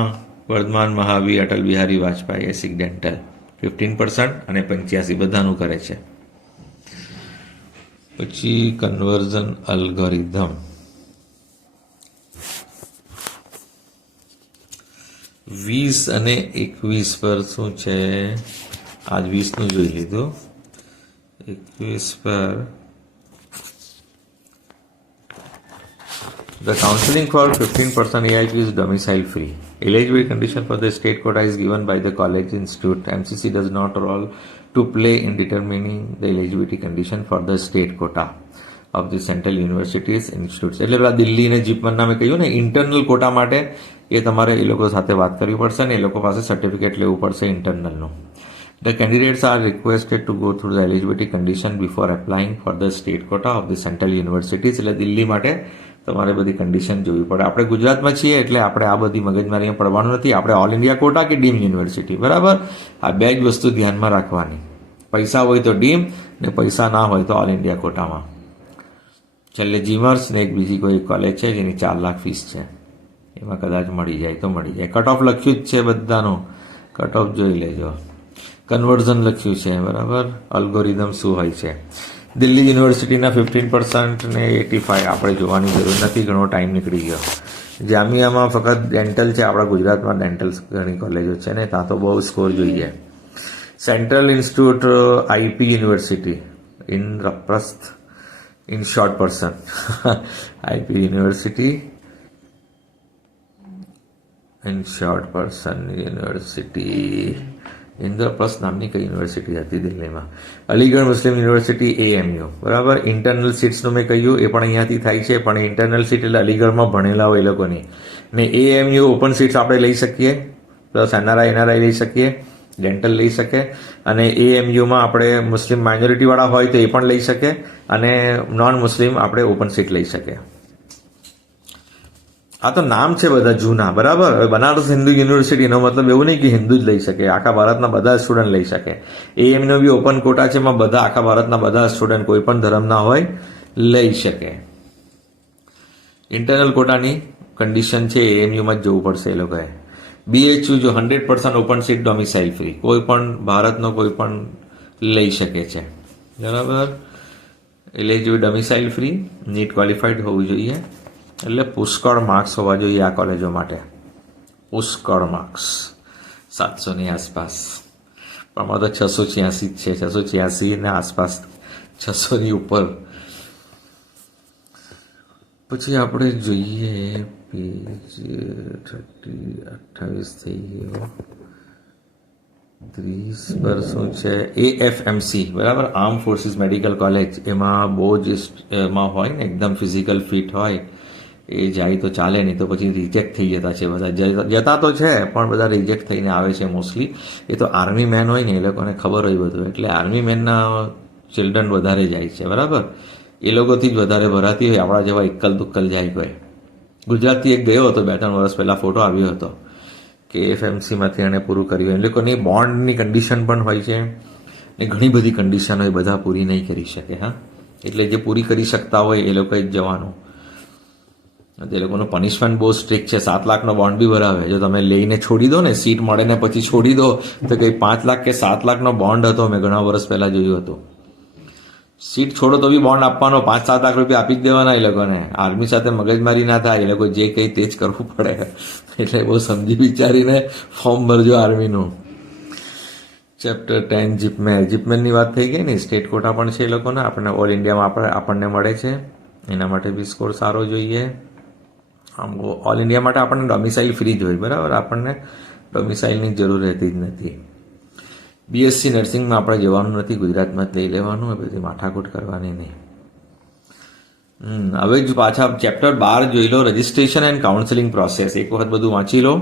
Vardhaman, Mahavir, Atal Bihari Vajpayee, ESIC dental 15% અને 85% બધાનું કરે છે. પછી કન્વર્ઝન અલ્ગોરિધમ 20 અને 21 પર શું છે, આજ 20નું જોઈ લીધું. 21 પર The counseling for 15% AIQ is domicile free. Eligibility condition for the state quota is given by the college institute. MCC does not role to play in determining the eligibility condition for the state quota of the central universities institutes. એટલે પેલા દિલ્હી ને જીપમનના મેં કહ્યું ને internal quota માટે એ તમારે એ લોકો સાથે વાત કરવી પડશે ને એ લોકો પાસે સર્ટિફિકેટ લેવું પડશે ઇન્ટરનલનું. The candidates are requested to go through the eligibility condition before applying for the state quota of the central universities. એટલે દિલ્હી માટે તમારે બધી કન્ડિશન જોવી પડે. આપણે ગુજરાતમાં છીએ એટલે આપણે આ બધી મગજમારી અહીંયા પડવાનું નથી. આપણે ઓલ ઇન્ડિયા કોટા કે ડીમ યુનિવર્સિટી. બરાબર. આ બે જ વસ્તુ ધ્યાનમાં રાખવાની. પૈસા હોય તો ડીમ ને પૈસા ના હોય તો ઓલ ઇન્ડિયા કોટામાં. છેલ્લે જીમર્સ ને એક બીજી કોઈ કોલેજ છે જેની 4 લાખ ફીસ છે, એમાં કદાચ મળી જાય તો મળી જાય. કટ ઓફ લખ્યું જ છે બધાનું, કટ ઓફ જોઈ લેજો. કન્વર્ઝન લખ્યું છે. બરાબર. અલ્ગોરિધમ શું હોય છે. દિલ્હી યુનિવર્સિટીના 15% ને 85 આપણે જોવાની જરૂર નથી, ઘણો ટાઈમ નીકળી ગયો. જામિયામાં ફક્ત ડેન્ટલ છે. આપણા ગુજરાતમાં ડેન્ટલ ઘણી કોલેજો છે ને ત્યાં તો બહુ સ્કોર જોઈએ. Central institute IP university Indraprasth, in short person. IP University, in short person university Indraprastha નામની કઈ યુનિવર્સિટી હતી દિલ્હીમાં? અલીગઢ મુસ્લિમ યુનિવર્સિટી AMU, બરાબર. ઇન્ટરનલ સીટ્સનું મેં કહ્યું એ પણ અહીંયાથી થાય છે, પણ ઇન્ટરનલ સીટ એટલે અલીગઢમાં ભણેલા હોય એ લોકોની. ને AMU ઓપન સીટ્સ આપણે લઈ શકીએ, પ્લસ NRI લઈ શકીએ, ડેન્ટલ લઈ શકે, અને AMUમાં આપણે મુસ્લિમ માઇનોરિટીવાળા હોય તો એ પણ લઈ શકે, અને નોન મુસ્લિમ આપણે ઓપન સીટ લઈ શકે. આ તો નામ છે બધા જૂના, બરાબર. હવે બનારસ હિન્દુ યુનિવર્સિટીનો મતલબ એવું નહીં કે હિન્દુ જ લઈ શકે, આખા ભારતના બધા સ્ટુડન્ટ લઈ શકે. AMUનો બી ઓપન કોટા છે, એમાં બધા આખા ભારતના બધા સ્ટુડન્ટ કોઈ પણ ધર્મના હોય લઈ શકે. ઇન્ટરનલ કોટાની કન્ડિશન છે AMUમાં જ જવું પડશે એ લોકોએ. BHU જો 100% ઓપન સીટ ડોમિસાઇલ ફ્રી, કોઈ પણ ભારતનો કોઈ પણ લઈ શકે છે, બરાબર. Eligible domicile free, NEET qualified હોવું જોઈએ, એટલે પુષ્કળ માર્ક્સ હોવા જોઈએ આ કોલેજો માટે. પુષ્કળ માર્ક્સ 700ની આસપાસ, પણ અમારે તો 686 જ છે, 686 ને આસપાસ, 600ની ઉપર. પછી આપણે જોઈએ પેજ 28 થઈ ગયો, 30 પર શું છે? AFMC, બરાબર. Arm forces medical college. એમાં બહુ જ એમાં હોય ને એકદમ ફિઝિકલ ફિટ હોય, એ જાય તો ચાલે, નહીં તો પછી રિજેક્ટ થઈ જતા છે બધા. જતા તો છે પણ બધા રિજેક્ટ થઈને આવે છે મોસ્ટલી. એ તો આર્મી મેન હોય ને, એ લોકોને ખબર હોય બધું, એટલે આર્મી મેનના ચિલ્ડ્રન વધારે જાય છે, બરાબર. એ લોકોથી જ વધારે ભરાતી હોય, આપણા જેવા ઇક્કલ દુક્કલ જાય કોઈ. ગુજરાતથી એક ગયો હતો 2-3 વર્ષ પહેલાં, ફોટો આવ્યો હતો કે AFMCમાંથી એણે પૂરું કર્યું. એ લોકોની બોન્ડની કન્ડિશન પણ હોય છે, ને ઘણી બધી કન્ડિશન હોય, બધા પૂરી નહીં કરી શકે. હા, એટલે જે પૂરી કરી શકતા હોય એ લોકોએ જ જવાનું. એ લોકોનું પનિશમેન્ટ બહુ સ્ટ્રિક્ટ છે. 7 લાખનો બોન્ડ બી ભરાવે. જો તમે લઈને છોડી દો ને, સીટ મળે ને પછી છોડી દો, તો કંઈ 5 લાખ કે 7 લાખનો બોન્ડ હતો, મેં ઘણા વર્ષ પહેલાં જોયું હતું. સીટ છોડો તો બી બોન્ડ આપવાનો, 5-7 લાખ રૂપિયા આપી જ દેવાના એ લોકોને. આર્મી સાથે મગજમારી ના થાય, એ લોકો જે કંઈ તે જ કરવું પડે. એટલે બહુ સમજી વિચારીને ફોર્મ ભરજો આર્મીનું. ચેપ્ટર 10 જીપમેનની વાત થઈ ગઈ ને. સ્ટેટ કોટા પણ છે એ લોકોને, આપણને ઓલ ઇન્ડિયામાં આપણને મળે છે, એના માટે બી સ્કોર સારો જોઈએ. આમ ઓલ ઇન્ડિયા માટે આપણને ડોમિસાઇલ ફ્રી જ હોય, બરાબર. આપણને ડોમિસાઇલની જરૂર રહેતી જ નથી. BSc નર્સિંગમાં આપણે જવાનું નથી, ગુજરાતમાં જ લઈ લેવાનું, એ બધી માથાકૂટ કરવાની નહીં. હવે જ પાછા ચેપ્ટર 12 જોઈ લો, રજિસ્ટ્રેશન એન્ડ કાઉન્સેલિંગ પ્રોસેસ. એક વખત બધું વાંચી લો.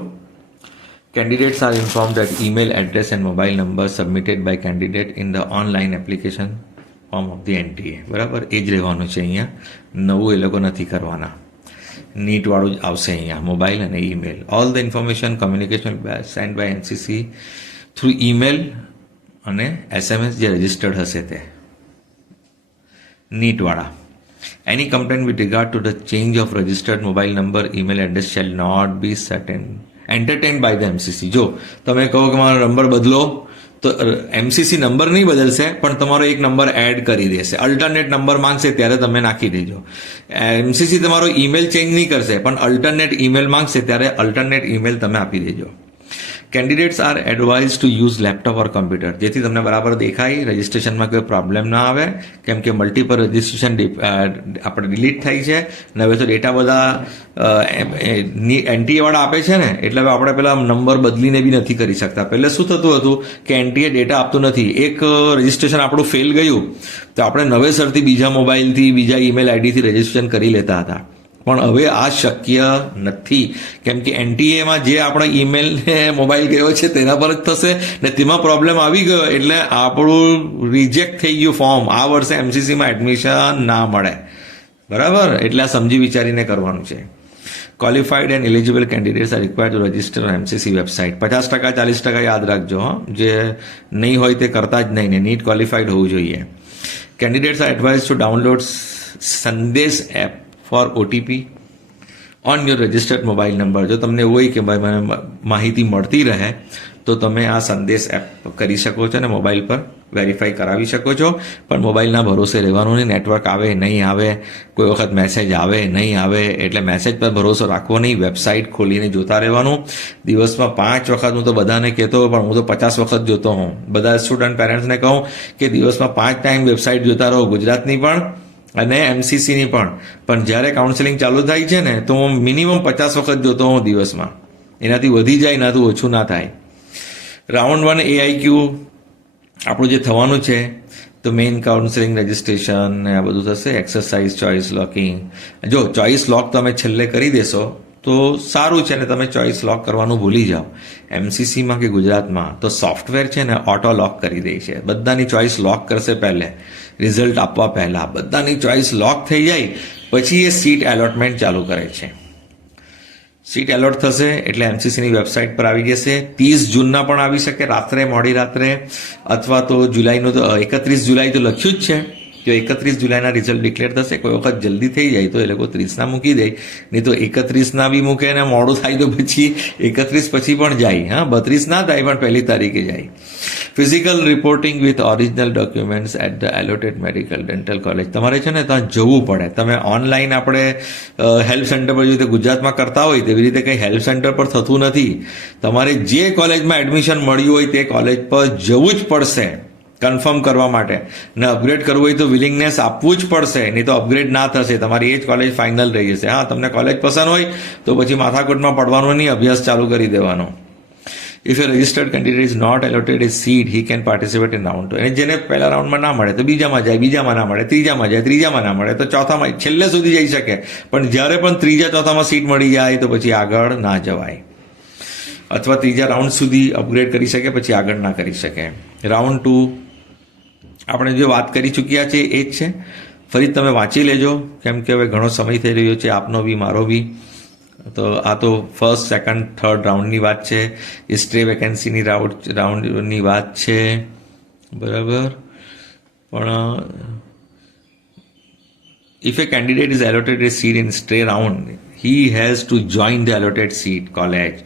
Candidates are informed that email address and mobile number submitted by candidate in the online application form of the NTA, બરાબર. એ જ રહેવાનું છે અહીંયા, નવું એ લોકો નથી કરવાના. નીટવાળું જ આવશે અહીંયા, મોબાઈલ અને email. All the information communication send by NCC through email અને SMS જે રજિસ્ટર્ડ હશે તે નીટવાળા. Any complain with regard to the change of registered mobile number email address shall not be entertain by the MCC. જો તમે કહો કે મારો નંબર બદલો, તો MCC નંબર નહીં બદલશે, પણ તમારો એક નંબર એડ કરી દેશે. અલ્ટરનેટ નંબર માંગશે ત્યારે તમે નાખી દેજો. MCC તમારો ઈમેલ ચેન્જ નહીં કરશે, પણ અલ્ટરનેટ ઈમેલ માંગશે ત્યારે અલ્ટરનેટ ઈમેલ તમે આપી દેજો. Candidates are advise to use laptop or computer, જેથી તમને બરાબર દેખાય, રજિસ્ટ્રેશનમાં કોઈ પ્રોબ્લેમ ના આવે. કેમ કે મલ્ટિપલ રજિસ્ટ્રેશન આપણે ડિલીટ થાય છે, અને હવે તો ડેટા બધા NTA વાળા આપે છે ને, એટલે હવે આપણે પેલા નંબર બદલીને બી નથી કરી શકતા. પહેલે શું થતું હતું કે NTA ડેટા આપતું નથી. એક રજિસ્ટ્રેશન આપણું ફેલ ગયું તો આપણે નવેસરથી બીજા મોબાઈલથી, બીજા ઈમેલ આઈડીથી રજિસ્ટ્રેશન કરી લેતા હતા. પણ હવે આ શક્ય નથી, કેમ કે NTAમાં જે આપણા ઈમેલ ને મોબાઈલ ગયો છે તેના પર જ થશે, ને તેમાં પ્રોબ્લેમ આવી ગયો એટલે આપણું રિજેક્ટ થઈ ગયું ફોર્મ. આ વર્ષે MCCમાં એડમિશન ના મળે, બરાબર. એટલે આ સમજી વિચારીને કરવાનું છે. Qualified and eligible candidates are required to register on MCC website. 50%, 40% યાદ રાખજો. જે નહીં હોય તે કરતા જ નહીં, ને નીટ ક્વોલિફાઈડ હોવું જોઈએ. Candidates are advise to download Sandes app for OTP on your registered mobile number. જો તમને એવું હોય કે ભાઈ મને માહિતી મળતી રહે, તો તમે આ સંદેશ એપ કરી શકો છો અને મોબાઈલ પર વેરીફાઈ કરાવી શકો છો. પણ મોબાઈલના ભરોસે રહેવાનું નહીં. નેટવર્ક આવે નહીં આવે, કોઈ વખત મેસેજ આવે નહીં આવે, એટલે મેસેજ પર ભરોસો રાખવો નહીં. વેબસાઇટ ખોલીને જોતા રહેવાનું. દિવસમાં 5 વખત હું તો બધાને કહેતો પણ હું તો 50 વખત જોતો હોઉં. બધા સ્ટુડન્ટ પેરેન્ટ્સને કહું કે દિવસમાં 5 ટાઈમ વેબસાઇટ જોતા રહો, ગુજરાતની પણ અને MCCની પણ જ્યારે કાઉન્સેલિંગ ચાલુ થાય છે ને તો હું મિનિમમ 50 વખત જોતો હોઉં દિવસમાં. એનાથી વધી જાય, એનાથી ઓછું ના થાય. રાઉન્ડ 1 AIQ આપણું જે થવાનું છે તો મેઇન કાઉન્સેલિંગ રજિસ્ટ્રેશન ને આ બધું થશે. એક્સરસાઇઝ ચોઇસ લોકિંગ, જો ચોઇસ લોક તમે છેલ્લે કરી દેશો તો સારું છે ને તમે ચોઇસ લોક કરવાનું ભૂલી જાઓ. MCCમાં કે ગુજરાતમાં તો સોફ્ટવેર છે ને ઓટો લોક કરી દે છે. બધાની ચોઇસ લોક કરશે પહેલે, રિઝલ્ટ આપવા પહેલાં બધાની ચોઇસ લોક થઈ જાય પછી એ સીટ એલોટમેન્ટ ચાલુ કરે છે. સીટ એલોટ થશે એટલે MCCની વેબસાઇટ પર આવી જશે. 30 જૂનના પણ આવી શકે, રાત્રે, મોડી રાત્રે, અથવા તો જુલાઈનું તો 31 જુલાઈ તો લખ્યું જ છે. તો 31 જુલાઈના રિઝલ્ટ ડિક્લેર થશે. કોઈ વખત જલ્દી થઈ જાય તો એ લોકો 30ના મૂકી દે, નહીં તો 31ના બી મૂકે ને મોડું થાય તો પછી 31 પછી પણ જાય. હા, 32 ના થાય પણ 1લી તારીખે જાય. Physical reporting with original documents at the allotted medical dental college. તમારે છે ને ત્યાં જવું પડે. તમે ઓનલાઈન આપણે હેલ્પ સેન્ટર પર જોઈએ ગુજરાતમાં કરતા હોય તેવી રીતે કંઈ હેલ્પ સેન્ટર પર થતું નથી. તમારે જે કોલેજમાં એડમિશન મળ્યું હોય તે કોલેજ પર જવું જ પડશે કન્ફર્મ કરવા માટે. ને અપગ્રેડ કરવું હોય તો વિલિંગનેસ આપવું જ પડશે, નહીં તો અપગ્રેડ ના થશે. તમારી એ જ કોલેજ ફાઇનલ રહી જશે. હા, તમને કોલેજ પસંદ હોય તો પછી માથાકૂટમાં પડવાનું નહીં, અભ્યાસ ચાલુ કરી દેવાનો. If a registered candidate is not allotted a seat, he can participate in round 2. અને જેને પહેલા રાઉન્ડમાં ના મળે તો બીજામાં જાય, બીજામાં ના મળે ત્રીજામાં જાય, ત્રીજામાં ના મળે તો ચોથામાં, છેલ્લે સુધી જઈ શકે. પણ જ્યારે પણ ત્રીજા ચોથામાં સીટ મળી જાય તો પછી આગળ ના જવાય. અથવા ત્રીજા રાઉન્ડ સુધી અપગ્રેડ કરી શકે, પછી આગળ ના કરી શકે. રાઉન્ડ 2 આપણે જે વાત કરી ચૂક્યા છે એ જ છે. ફરી તમે વાંચી લેજો, કેમ કે હવે ઘણો સમય થઈ રહ્યો છે આપનો બી મારો બી. તો આ તો ફર્સ્ટ, સેકન્ડ, થર્ડ રાઉન્ડની વાત છે. સ્ટ્રે વેકેન્સીની રાઉન્ડની વાત છે, બરાબર. પણ if a candidate is allotted a seat in stray round, he has to join the allotted seat college.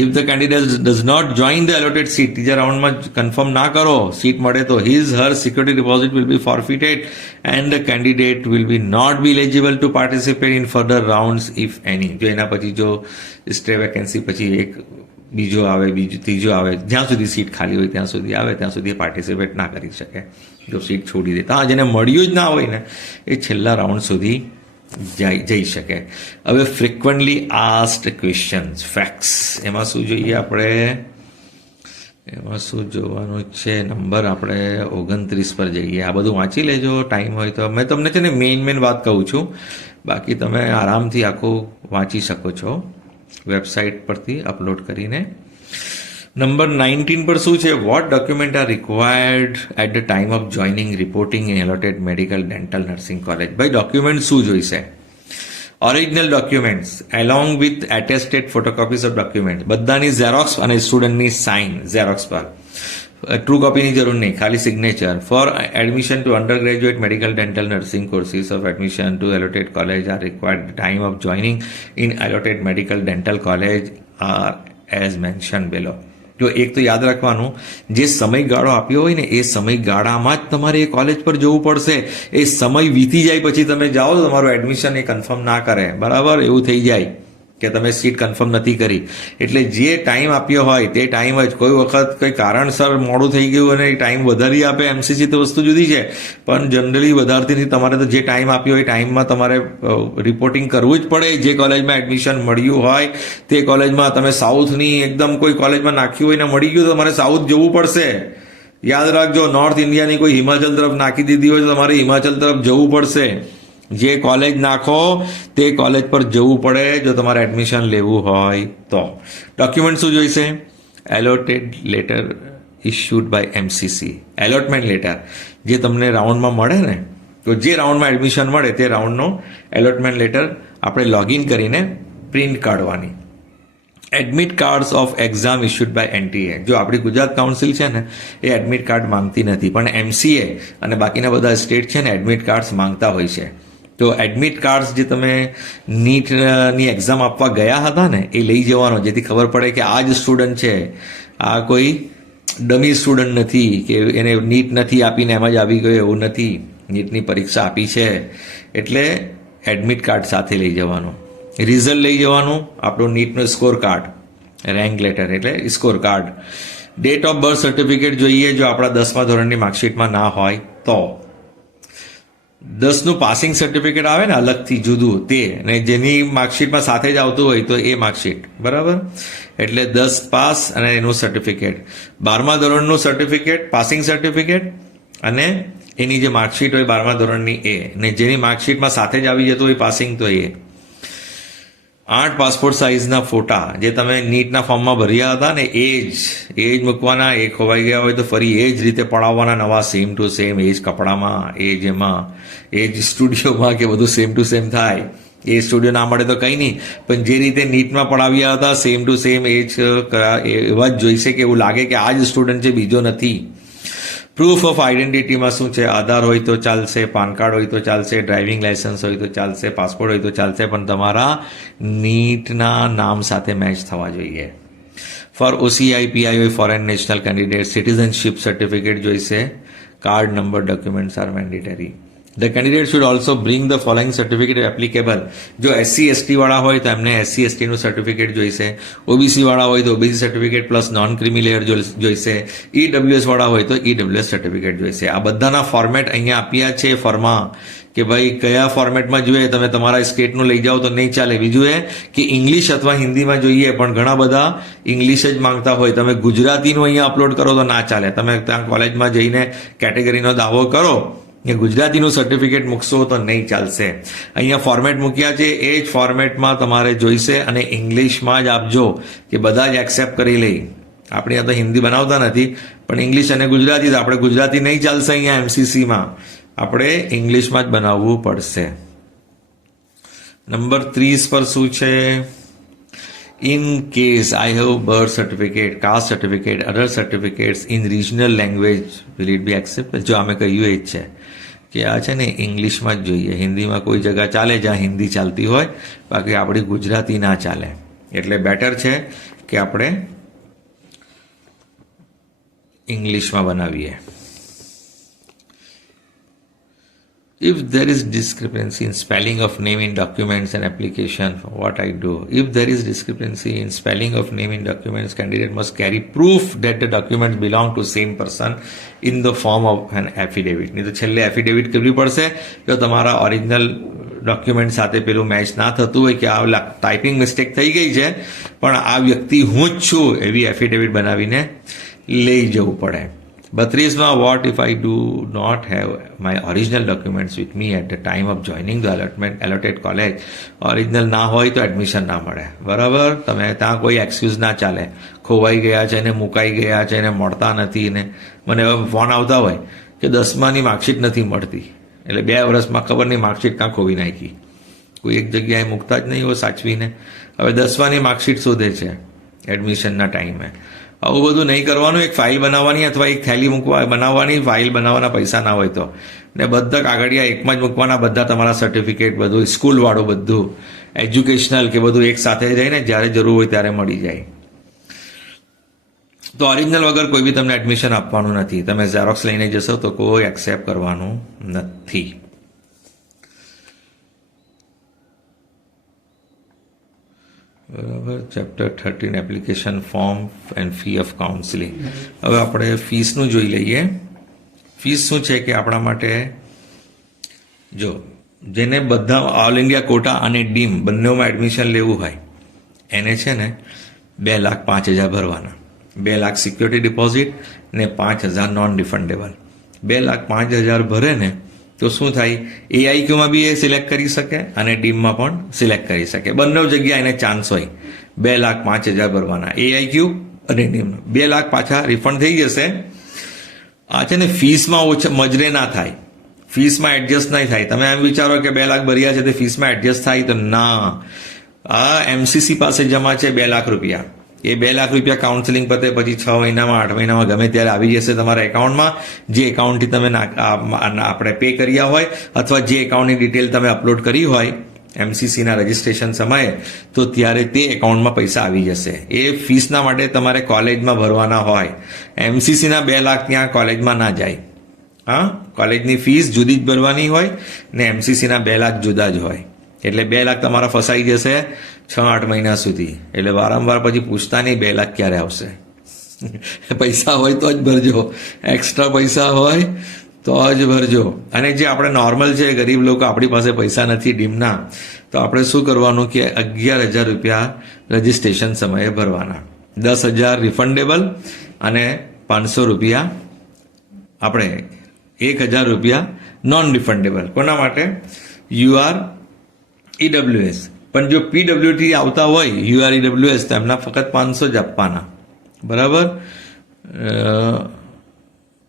If the candidate does not join the allotted seat, ત્રીજા રાઉન્ડમાં કન્ફર્મ ના કરો, સીટ મળે તો her security deposit will be forfeited and the candidate will be not be eligible to participate in further rounds if any. જો એના પછી જો સ્ટ્રે વેકેન્સી પછી એક બીજો આવે, ત્રીજો આવે, જ્યાં સુધી સીટ ખાલી હોય ત્યાં સુધી આવે, ત્યાં સુધી પાર્ટિસિપેટ ના કરી શકે. જો સીટ છોડી દેતા, હા, જેને મળ્યું જ ના હોય ને એ છેલ્લા રાઉન્ડ સુધી જઈ શકે. હવે ફ્રિકવન્ટલી આસ્ક્ડ ક્વેશ્ચન્સ, ફેક્ટ્સ, એમાં શું જોઈએ આપણે? એમાં શું જોવાનું છે? નંબર આપણે 29 પર જઈએ. આ બધું વાંચી લેજો, ટાઈમ હોય તો. મેં તમને છે ને મેઇન વાત કહું છું, બાકી તમે આરામથી આખું વાંચી શકો છો વેબસાઇટ પરથી અપલોડ કરીને. નંબર 19 પર શું છે? What document are required at the time of joining reporting in allotted medical dental nursing college. ભાઈ ડોક્યુમેન્ટ શું જોઈશે? Original documents along with attested photocopies of document, બધાની ઝેરોક્સ અને સ્ટુડન્ટની સાઇન ઝેરોક્સ પર. ટ્રુ કોપીની જરૂર નહીં, ખાલી signature. For admission to undergraduate medical dental nursing courses of admission to allotted college are required time of joining in allotted medical dental college are as mention બિલો. જો એક તો યાદ રાખવાનું, જે સમયગાળો આપ્યો હોય ને એ સમયગાળામાં જ તમારે એ કોલેજ પર જવું પડશે. એ સમય વીતી જાય પછી તમે જાઓ તો તમારું એડમિશન એ કન્ફર્મ ના કરે, બરાબર? એવું થઈ જાય કે તમે સીટ કન્ફર્મ નથી કરી. એટલે જે ટાઈમ આપ્યો હોય તે ટાઈમ જ. કોઈ વખત કંઈ કારણસર મોડું થઈ ગયું અને ટાઈમ વધારી આપે MCC તો વસ્તુ જુદી છે, પણ જનરલી વધારતી તમારે તો જે ટાઈમ આપ્યો હોય ટાઈમમાં તમારે રિપોર્ટિંગ કરવું જ પડે. જે કોલેજમાં એડમિશન મળ્યું હોય તે કોલેજમાં. તમે સાઉથની એકદમ કોઈ કોલેજમાં નાખ્યું હોય ને મળી ગયું તો તમારે સાઉથ જવું પડશે. યાદ રાખજો, નોર્થ ઇન્ડિયાની કોઈ હિમાચલ તરફ નાખી દીધી હોય તો તમારે હિમાચલ તરફ જવું પડશે. જે કોલેજ નાખો તે કોલેજ પર જવું પડે જો તમારે એડમિશન લેવું હોય તો. ડોક્યુમેન્ટ શું જોઈશે? Allotted letter issued by MCC. Allotment letter જે તમને રાઉન્ડમાં મળે ને, તો જે રાઉન્ડમાં એડમિશન મળે તે રાઉન્ડનો એલોટમેન્ટ લેટર આપણે લોગિન કરીને પ્રિન્ટ કાઢવાની. Admit cards of exam issued by NTA. જો આપણી ગુજરાત કાઉન્સિલ છે ને એ એડમિટ કાર્ડ માંગતી નથી, પણ MCA અને બાકીના બધા સ્ટેટ છે ને એડમિટ કાર્ડ્સ માંગતા હોય છે. તો એડમિટ કાર્ડ્સ જે તમે નીટની એક્ઝામ આપવા ગયા હતા ને એ લઈ જવાનો, જેથી ખબર પડે કે આ જ સ્ટુડન્ટ છે, આ કોઈ ડમી સ્ટુડન્ટ નથી કે એને નીટ નથી આપીને એમ જ આવી ગયો, એવું નથી. નીટની પરીક્ષા આપી છે એટલે એડમિટ કાર્ડ સાથે લઈ જવાનું. રિઝલ્ટ લઈ જવાનું, આપણું નીટનું સ્કોર કાર્ડ, રેન્ક લેટર એટલે score card. Date of birth certificate જોઈએ જો આપણા 10મા ધોરણની માર્કશીટમાં ના હોય તો. 10નું પાસિંગ સર્ટિફિકેટ આવે ને અલગથી જુદું, તે ને જેની માર્કશીટમાં સાથે જ આવતું હોય તો એ માર્કશીટ, બરાબર. એટલે 10 પાસ અને એનું સર્ટિફિકેટ. 12મા ધોરણનું સર્ટિફિકેટ, પાસિંગ સર્ટિફિકેટ અને એની જે માર્કશીટ હોય 12મા ધોરણની એ, ને જેની માર્કશીટમાં સાથે જ આવી જતું હોય પાસિંગ તો એ. 8 પાસપોર્ટ સાઇઝના ફોટા જે તમે નીટના ફોર્મમાં ભર્યા હતા ને એ જ મૂકવાના. એ ખોવાઈ ગયા હોય તો ફરી એ જ રીતે પડાવવાના, નવા સેમ ટુ સેમ, એ જ કપડામાં, એ જ એમાં, એ જ સ્ટુડિયોમાં, કે બધું સેમ ટુ સેમ થાય. એ સ્ટુડિયો ના મળે તો કંઈ નહીં, પણ જે રીતે નીટમાં પડાવ્યા હતા સેમ ટુ સેમ એ જ એવા જ જોઈશે કે એવું લાગે કે આ જ સ્ટુડન્ટ છે, બીજો નથી. પ્રૂફ ઓફ આઈડેન્ટિટીમાં શું છે? આધાર હોય તો ચાલશે, પાન કાર્ડ હોય તો ચાલશે, ડ્રાઇવિંગ લાયસન્સ હોય તો ચાલશે, પાસપોર્ટ હોય તો ચાલશે, પણ તમારા નીટના નામ સાથે મેચ થવા જોઈએ. ફોર OCI PI હોય foreign national candidate, citizenship certificate જોઈશે. Card number documents are mandatory. The candidate should also bring the following certificate applicable. જો SC/ST વાળા હોય તો એમને SC/ST નું સર્ટિફિકેટ જોઈશે. OBC વાળા હોય તો OBC certificate plus non creamy layer જોઈશે. EWS વાળા હોય તો EWS સર્ટિફિકેટ જોઈશે. આ બધાના ફોર્મેટ અહીંયા આપ્યા છે ફોર્મમાં કે ભાઈ કયા ફોર્મેટમાં જોઈએ. તમે તમારા સ્ટેટનું લઈ જાઓ તો નહીં ચાલે. બીજું એ કે ઇંગ્લિશ અથવા હિન્દીમાં જોઈએ, પણ ઘણા બધા ઇંગ્લિશ જ માંગતા હોય. તમે ગુજરાતીનું અહીંયા અપલોડ કરો તો ના ચાલે. તમે ત્યાં કોલેજમાં જઈને કેટેગરીનો દાવો કરો કે ગુજરાતીનું સર્ટિફિકેટ મૂકશો તો નહીં ચાલશે. અહીંયા ફોર્મેટ મૂક્યા છે એ જ ફોર્મેટમાં તમારે જોઈશે અને ઇંગ્લિશમાં જ આપજો કે બધા જ એક્સેપ્ટ કરી લે. આપણે તો હિન્દી બનાવતા નથી, પણ ઇંગ્લિશ અને ગુજરાતી, તો આપણે ગુજરાતી નહીં ચાલશે. અહીંયા MCCમાં આપણે ઇંગ્લિશમાં જ બનાવવું પડશે. નંબર 30 પર શું છે? In case I have birth certificate, caste certificate, other certificates in regional language, will it be accepted? જો અમે કહ્યું એ જ છે કે આ છે ને ઇંગ્લિશમાં જ જોઈએ. હિન્દીમાં કોઈ જગ્યા ચાલે જ્યાં હિન્દી ચાલતી હોય, બાકી આપણી ગુજરાતી ના ચાલે. એટલે બેટર છે કે આપણે ઇંગ્લિશમાં બનાવીએ. If there is discrepancy in spelling of name in documents and application, what I do? If there is discrepancy in spelling of name in documents, candidate must carry proof that the documents belong to same person in the form of an affidavit. નહીં તો છેલ્લે affidavit કરવી પડશે જો તમારા original document સાથે પેલું match ના થતું હોય કે આ ટાઈપિંગ મિસ્ટેક થઈ ગઈ છે પણ આ વ્યક્તિ હું જ છું એવી એફિડેવિટ બનાવીને લઈ જવું પડે. 32માં what if I do not have my original documents with me at the time of joining the allotted college? Original ના હોય તો એડમિશન ના મળે. બરાબર, તમે ત્યાં કોઈ એક્સક્યુઝ ના ચાલે. ખોવાઈ ગયા છે ને મુકાઈ ગયા છે ને મળતા નથી ને મને ફોન આવતા હોય કે 10માની માર્કશીટ નથી મળતી, એટલે 2 વર્ષમાં ખબર નહીં માર્કશીટ કાં ખોવી નાખી. કોઈ એક જગ્યાએ મૂકતા જ નહીં હોય સાચવીને. હવે 10માની માર્કશીટ શોધે છે એડમિશનના ટાઈમે. આવું બધું નહીં કરવાનું. એક ફાઇલ બનાવવાની અથવા એક થેલી બનાવવાની, ફાઇલ બનાવવાના પૈસા ના હોય તો, ને બધા કાગળિયા એકમાં જ મૂકવાના, બધા તમારા સર્ટિફિકેટ, બધું સ્કૂલવાળું, બધું એજ્યુકેશનલ કે બધું એક સાથે જઈને જ્યારે જરૂર હોય ત્યારે મળી જાય. તો ઓરિજિનલ વગર કોઈ બી તમને એડમિશન આપવાનું નથી. તમે ઝેરોક્સ લઈને જશો તો કોઈ એક્સેપ્ટ કરવાનું નથી. બરાબર. Chapter 13 application form and fee of counselling. હવે આપણે ફીસનું જોઈ લઈએ. ફીસ શું છે કે આપણા માટે, જો જેને બધા ઓલ ઇન્ડિયા કોટા અને ડીમ બંનેમાં એડમિશન લેવું હોય એને છે ને 2,05,000 ભરવાના. 2 લાખ સિક્યોરિટી ડિપોઝિટ ને 5,000 નોન રિફંડેબલ. 2,05,000 ભરે ને તો શું થાય? AIQમાં બી એ સિલેક્ટ કરી શકે અને ડીમમાં પણ સિલેક્ટ કરી શકે. બંને જગ્યા એને ચાન્સ હોય. 2,05,000 ભરવાના AIQ અને ડીમ. 2 લાખ પાછા રિફંડ થઈ જશે. આ છે ને ફીસમાં મજરે ના થાય, ફીસમાં એડજસ્ટ નહીં થાય. તમે એમ વિચારો કે 2 લાખ ભર્યા છે તે ફીસમાં એડજસ્ટ થાય તો ના. આ MCC પાસે જમા છે 2 લાખ રૂપિયા એ 2 લાખ રૂપિયા કાઉન્સેલિંગ પતે પછી 6 મહિનામાં 8 મહિનામાં ગમે ત્યારે આવી જશે તમારા એકાઉન્ટમાં, જે એકાઉન્ટથી તમે આપણે પે કર્યા હોય અથવા જે એકાઉન્ટની ડિટેલ તમે અપલોડ કરી હોય એમસીસીના રજિસ્ટ્રેશન સમયે, તો ત્યારે તે એકાઉન્ટમાં પૈસા આવી જશે. એ ફીસના માટે તમારે કોલેજમાં ભરવાના હોય. એમસીસીના 2 લાખ ત્યાં કોલેજમાં ના જાય. હા, કોલેજની ફીસ જુદી જ ભરવાની હોય ને એમસીસીના 2 લાખ જુદા જ હોય. એટલે 2 લાખ તમારા ફસાઈ જશે 6-8 મહિના સુધી. એટલે વારંવાર પછી પૂછતા નહીં 2 લાખ ક્યારે આવશે. પૈસા હોય તો જ ભરજો, એક્સ્ટ્રા પૈસા હોય તો જ ભરજો. અને જે આપણે નોર્મલ છે ગરીબ લોકો, આપણી પાસે પૈસા નથી ડીમના, તો આપણે શું કરવાનું કે 11,000 રૂપિયા રજિસ્ટ્રેશન સમયે ભરવાના, 10,000 રિફંડેબલ અને 500 રૂપિયા આપણે 1,000 રૂપિયા નોન રિફંડેબલ. કોના માટે? UR EWS. પણ જો પીડબ્લ્યુટી આવતા હોય યુઆર ઈડબ્લ્યુએસ તો એમના ફક્ત 500 જ આપવાના. બરાબર?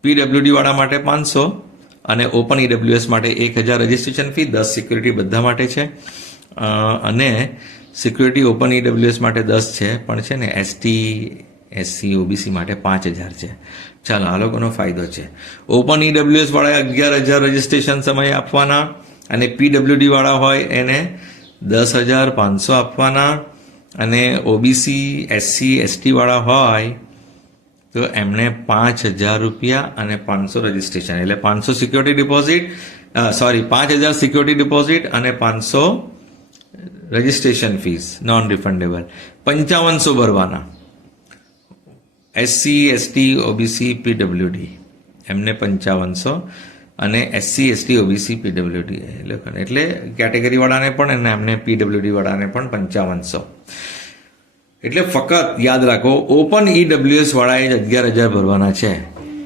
પીડબ્લ્યુડી વાળા માટે 500 અને ઓપન ઈડબ્લ્યુએસ માટે 1,000 રજિસ્ટ્રેશન ફી, 10 સિક્યુરિટી બધા માટે છે. અને સિક્યુરિટી ઓપન ઈડબ્લ્યુએસ માટે 10 છે, પણ છે ને એસટી એસસી ઓબીસી માટે 5,000 છે. ચાલો, આ લોકોનો ફાયદો છે. ઓપન ઈડબ્લ્યુએસ વાળા 11,000 રજિસ્ટ્રેશન સમયે આપવાના અને પીડબ્લ્યુડી વાળા હોય એને 10,500 આપવાના અને ઓબીસી એસસી એસટી વાળા હોય તો એમને 5,000 રૂપિયા અને 500 રજિસ્ટ્રેશન, એટલે 500 સિક્યોરિટી ડિપોઝિટ, 5,000 સિક્યોરિટી ડિપોઝિટ અને 500 રજિસ્ટ્રેશન ફીસ નોન રિફંડેબલ. 5500 ભરવાના. એસસી એસટી ઓબીસી પીડબ્લ્યુડી એમને 5500 અને એસસી એસટી ઓબીસી પીડબ્લ્યુડી એટલે કેટેગરી વાળાને પણ અને એમને પીડબ્લ્યુડી વાળાને પણ 5500. એટલે ફક્ત યાદ રાખો, ઓપન ઈડબ્લ્યુએસ વાળાએ 11,000 ભરવાના છે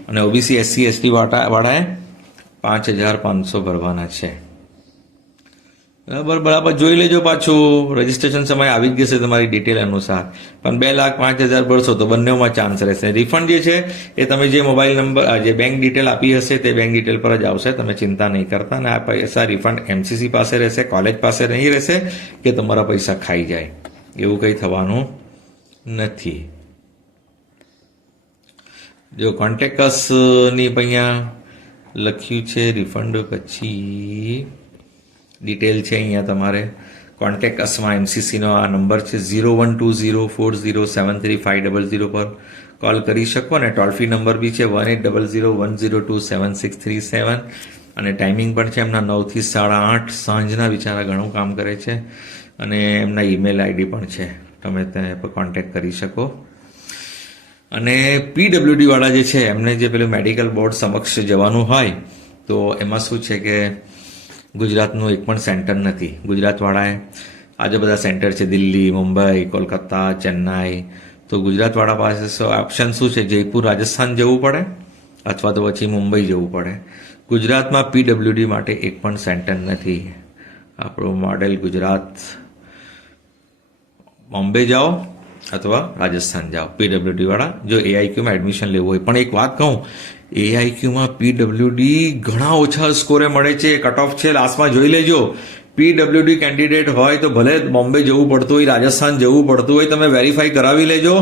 અને ઓબીસી એસસી એસટી વાળાએ 5,500 ભરવાના છે. બરાબર જોઈ લેજો. પાછું રજીસ્ટ્રેશન સમય આવી જ જશે તમારી ડિટેલ અનુસાર. પણ 2 લાખ 5,000 ભરશો તો બંનેમાં ચાન્સ રહેશે. રિફંડ જે છે એ તમે જે મોબાઈલ નંબર જે બેંક ડિટેલ આપી હશે તે બેંક ડિટેલ પર જ આવશે, તમે ચિંતા નહીં કરતા. અને આ પૈસા રિફંડ એમસીસી પાસે રહેશે, કોલેજ પાસે નહીં રહેશે કે તમારા પૈસા ખાઈ જાય, એવું કંઈ થવાનું નથી. જો કોન્ટેક્ટ અસની અહીંયા લખ્યું છે રિફંડ, પછી ડિટેલ છે અહીંયા તમારે કોન્ટેક્ટ અસમાં એમસીસીનો આ નંબર છે 0120407350 પર કોલ કરી શકો અને ટોલ ફ્રી નંબર બી છે 1800102767 અને ટાઈમિંગ પણ છે એમના 9 થી 8:30 સાંજના. બિચારા ઘણું કામ કરે છે અને એમના ઈમેલ આઈડી પણ છે, તમે ત્યાં પર કોન્ટેક્ટ કરી શકો. અને પીડબ્લ્યુડી વાળા જે છે એમને જે પેલું મેડિકલ બોર્ડ સમક્ષ જવાનું હોય તો એમાં શું છે કે ગુજરાતનું એક પણ સેન્ટર નથી. ગુજરાતવાળાએ આજે બધા સેન્ટર છે દિલ્હી, મુંબઈ, કોલકાતા, ચેન્નાઈ. તો ગુજરાતવાળા પાસે ઓપ્શન શું છે? જયપુર રાજસ્થાન જવું પડે અથવા તો પછી મુંબઈ જવું પડે. ગુજરાતમાં પીડબ્લ્યુડી માટે એક પણ સેન્ટર નથી. આપણું મોડેલ ગુજરાત, બોમ્બે જાઓ અથવા રાજસ્થાન જાઓ પીડબ્લ્યુડી વાળા જો એઆઈક્યુમાં એડમિશન લેવું હોય. પણ એક વાત કહું, એઆઈક્યુમાં પીડબ્લ્યુડી ઘણા ઓછા સ્કોરે મળે છે. કટ ઓફ છે લાસ્ટમાં જોઈ લેજો. પીડબ્લ્યુડી કેન્ડિડેટ હોય તો ભલે બોમ્બે જવું પડતું હોય, રાજસ્થાન જવું પડતું હોય, તમે વેરીફાઈ કરાવી લેજો.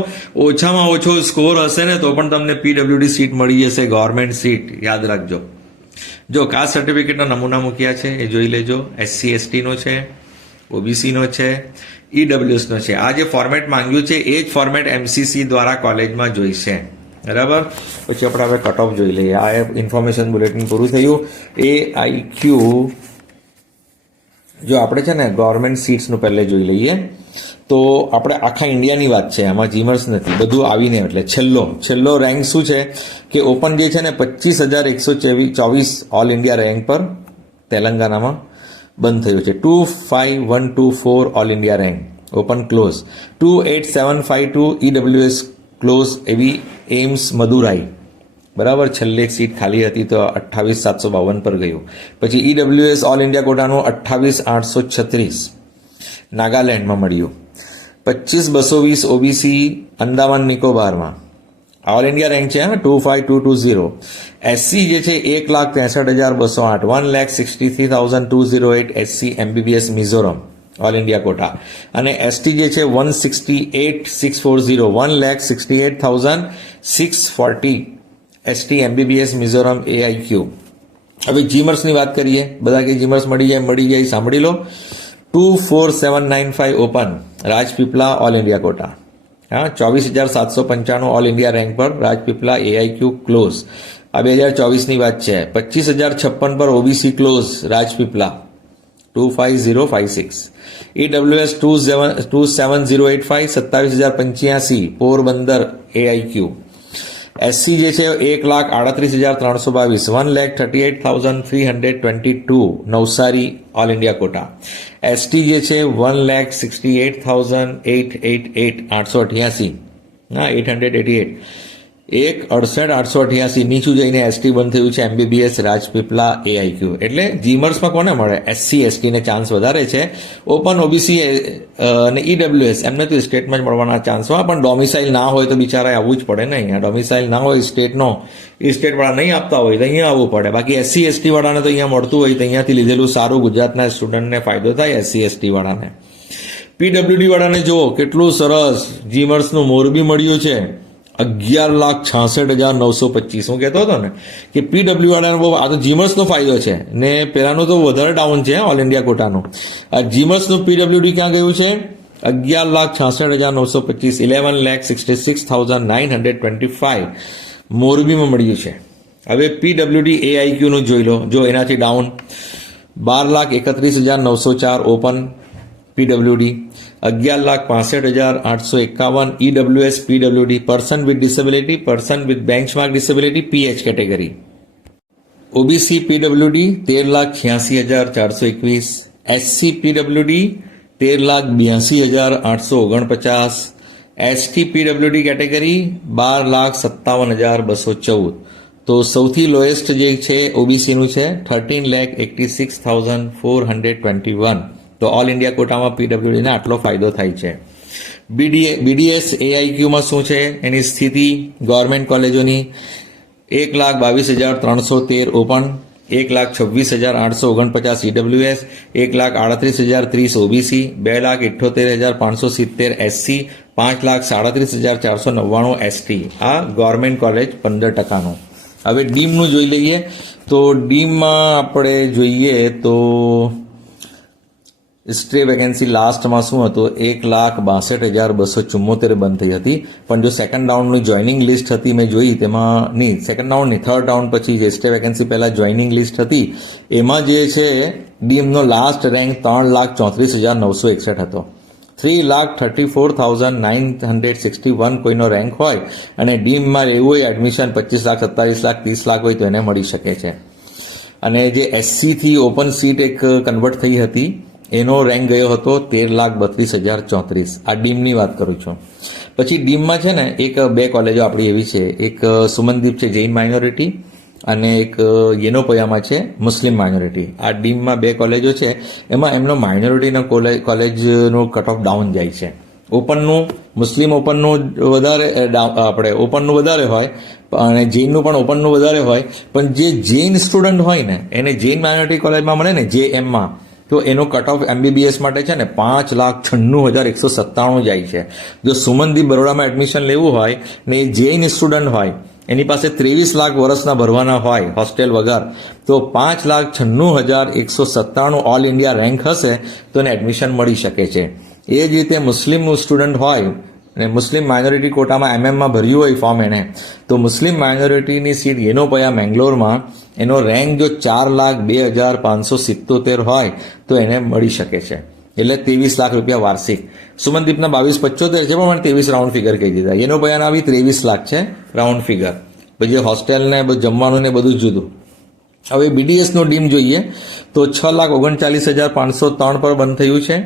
ઓછામાં ઓછો સ્કોર હશે ને તો પણ તમને પીડબ્લ્યુડી સીટ મળી જશે, ગવર્મેન્ટ સીટ. યાદ રાખજો. જો કાસ્ટ સર્ટિફિકેટના નમૂના મૂક્યા છે એ જોઈ લેજો. એસસી એસટીનો છે, ઓબીસીનો છે, ઈડબ્લ્યુએસનો છે. આ જે ફોર્મેટ માંગ્યું છે એ જ ફોર્મેટ એમસીસી દ્વારા કોલેજમાં જોઈશે. બરાબર? પછી આપણે હવે કટ ઓફ જોઈ લઈએ. આ ઇન્ફોર્મેશન બુલેટિન પૂરું થયું. એઆઈક્યુ જો આપણે છે ને ગવર્મેન્ટ સીટ્સનું પહેલે જોઈ લઈએ તો આપણે આખા ઇન્ડિયાની વાત છે, એમાં જીમર્સ નથી, બધું આવીને. એટલે છેલ્લો રેન્ક શું છે કે ઓપન જે છે ને 25,124 ઓલ ઇન્ડિયા રેન્ક પર તેલંગાનામાં બંધ થયું છે. 25,124 all India rank open close. 28,752 EWS close એવી એમ્સ મદુરાઈ. બરાબર? છેલ્લે એક સીટ ખાલી હતી તો 28,752 પર ગયું. પછી ઈડબ્લ્યુએસ ઓલ ઇન્ડિયા કોટાનું 28,836 નાગાલેન્ડમાં મળ્યું. 25,220 ઓબીસી અંદામાન નિકોબારમાં ઓલ ઇન્ડિયા રેન્ક છે 25,220. એસસી જે છે 1,63,208 1,63,208 SC MBBS Mizoram all India quota. અને એસટી જે છે 168,640, 1,68,640 એસટી MBBS મિઝોરમ AIQ. હવે જીમર્સની વાત કરીએ. બધા કે જીમર્સ મળી જાય, સાંભળી લો. 24795 open Rajpipla all India quota. હા, 24,795 ઓલ ઇન્ડિયા રેન્ક પર રાજપીપલા AIQ ક્લોઝ. આ 2024ની વાત છે. 25,056 પર OBC close Rajpipla 25056. EWS 27085 27,085 Porbandar AIQ. SC જે છે 1,38,322 1,38,322 Navsari all India quota. ST જે છે 1,68,888 888 હા 888 1,68,888 નીચું જઈને એસટી બંધ થયું છે MBBS રાજપીપલા AIQ. એટલે જીમર્સમાં કોને મળે? એસસી એસટી ને ચાન્સ વધારે છે. ઓપન OBC અને EWS એમને તો સ્ટેટમાં જ મળવાના ચાન્સ હોય, પણ ડોમિસાઇલ ના હોય તો બિચારા આવવું જ પડે ને. અહીંયા ડોમિસાઇલ ના હોય સ્ટેટનો, એ સ્ટેટવાળા નહીં આપતા હોય તો અહીંયા આવવું પડે. બાકી એસસી એસટી વાળાને તો અહીંયા મળતું હોય તો અહીંયાથી લીધેલું સારું. ગુજરાતના સ્ટુડન્ટને ફાયદો થાય એસસી એસટી વાળાને. PWD વાળાને જુઓ કેટલું સરસ જીમર્સનું મોરબી મળ્યું છે 11,66,925. હું કહેતો હતો ને કે PW વાળાને બહુ, આ તો જીમર્સનો ફાયદો છે ને પેલાનું તો વધારે ડાઉન છે ઓલ ઇન્ડિયા કોટાનું. આ જીમર્સનું PWD ક્યાં ગયું છે? 11,66,925 11,66,925 મોરબીમાં મળ્યું છે. હવે PWD AIQ નું જોઈ લો. જો એનાથી down 12,31,904 open PWD, 11,65,851 EWS PWD person with disability, person with benchmark disability PH category. OBC PWD 13,86,421, SC PWD 13,82,849, ST PWD category 12,57,214. તો સૌથી લોએસ્ટ જે છે OBC નું છે 13,86,421. તો ઓલ ઇન્ડિયા કોટામાં PWD ને આટલો ફાયદો થાય છે. BDS AIQ માં શું છે એની સ્થિતિ? ગવર્મેન્ટ કોલેજોની 1,22,313 open, 1,26,849 EWS, 1,38,030 OBC, 2,78,570 SC, 5,37,499 ST. આ ગવર્મેન્ટ કોલેજ 15%. હવે ડીમનું જોઈ લઈએ. તો ડીમમાં આપણે જોઈએ તો સ્ટ્રે વેકેન્સી લાસ્ટમાં શું હતું? 1,62,274 બંધ થઈ હતી. પણ જો સેકન્ડ રાઉન્ડની જોઈનિંગ લિસ્ટ હતી મેં જોઈ, તેમાં નહીં, સેકન્ડ રાઉન્ડ નહીં, થર્ડ રાઉન્ડ પછી જે સ્ટ્રે વેકેન્સી પહેલા જોઈનિંગ લિસ્ટ હતી એમાં જે છે ડીમનો લાસ્ટ રેન્ક 3,34,961 હતો. 3,34,961 કોઈનો રેન્ક હોય અને ડીમમાં રહેવું હોય એડમિશન 25 લાખ, 27 લાખ, 30 લાખ હોય તો એને મળી શકે છે. અને જે SC થી ઓપન સીટ એક કન્વર્ટ થઈ હતી એનો રેન્ક ગયો હતો 13,32,034. આ ડીમની વાત કરું છું. પછી ડીમમાં છે ને બે કોલેજો આપણી એવી છે, એક સુમનદીપ છે જૈન માઇનોરિટી અને એક યેનોપયામાં છે મુસ્લિમ માઇનોરિટી. આ ડીમમાં બે કોલેજો છે, એમાં એમનો માઇનોરિટીનો કોલેજનો કટ ઓફ ડાઉન જાય છે. ઓપનનું, મુસ્લિમ ઓપનનું વધારે, આપણે ઓપનનું વધારે હોય અને જૈનનું પણ ઓપનનું વધારે હોય. પણ જે જૈન સ્ટુડન્ટ હોય ને એને જૈન માઇનોરિટી કોલેજમાં મળે ને JMમાં, તો એનો કટ ઓફ MBBS માટે છે ને 5,96,197 જાય છે. જો સુમનદીપ બરોડામાં એડમિશન લેવું હોય ને એ જૈન સ્ટુડન્ટ હોય, એની પાસે 23 લાખ વર્ષના ભરવાના હોય હોસ્ટેલ વગર, તો 5,96,197 ઓલ ઇન્ડિયા રેન્ક હશે તો એને એડમિશન મળી શકે છે. એ જ રીતે મુસ્લિમ સ્ટુડન્ટ હોય અને મુસ્લિમ માઇનોરિટી કોટામાં MM ભર્યું હોય ફોર્મ એને, તો મુસ્લિમ માઇનોરિટીની સીટ યેનોપયા મેંગ્લોરમાં એનો રેન્ક જો 4,02,577 હોય તો એને મળી શકે છે. એટલે 23 લાખ રૂપિયા વાર્ષિક. સુમનદીપના 22,75 છે, પણ મને 23 રાઉન્ડ ફિગર કહી દીધા. યેનોપયાના બી 23 લાખ છે રાઉન્ડ ફિગર. પછી હોસ્ટેલ ને જમવાનું ને બધું જ જુદું. હવે BDS નો ડીમ જોઈએ તો 6,39,503 પર બંધ થયું છે.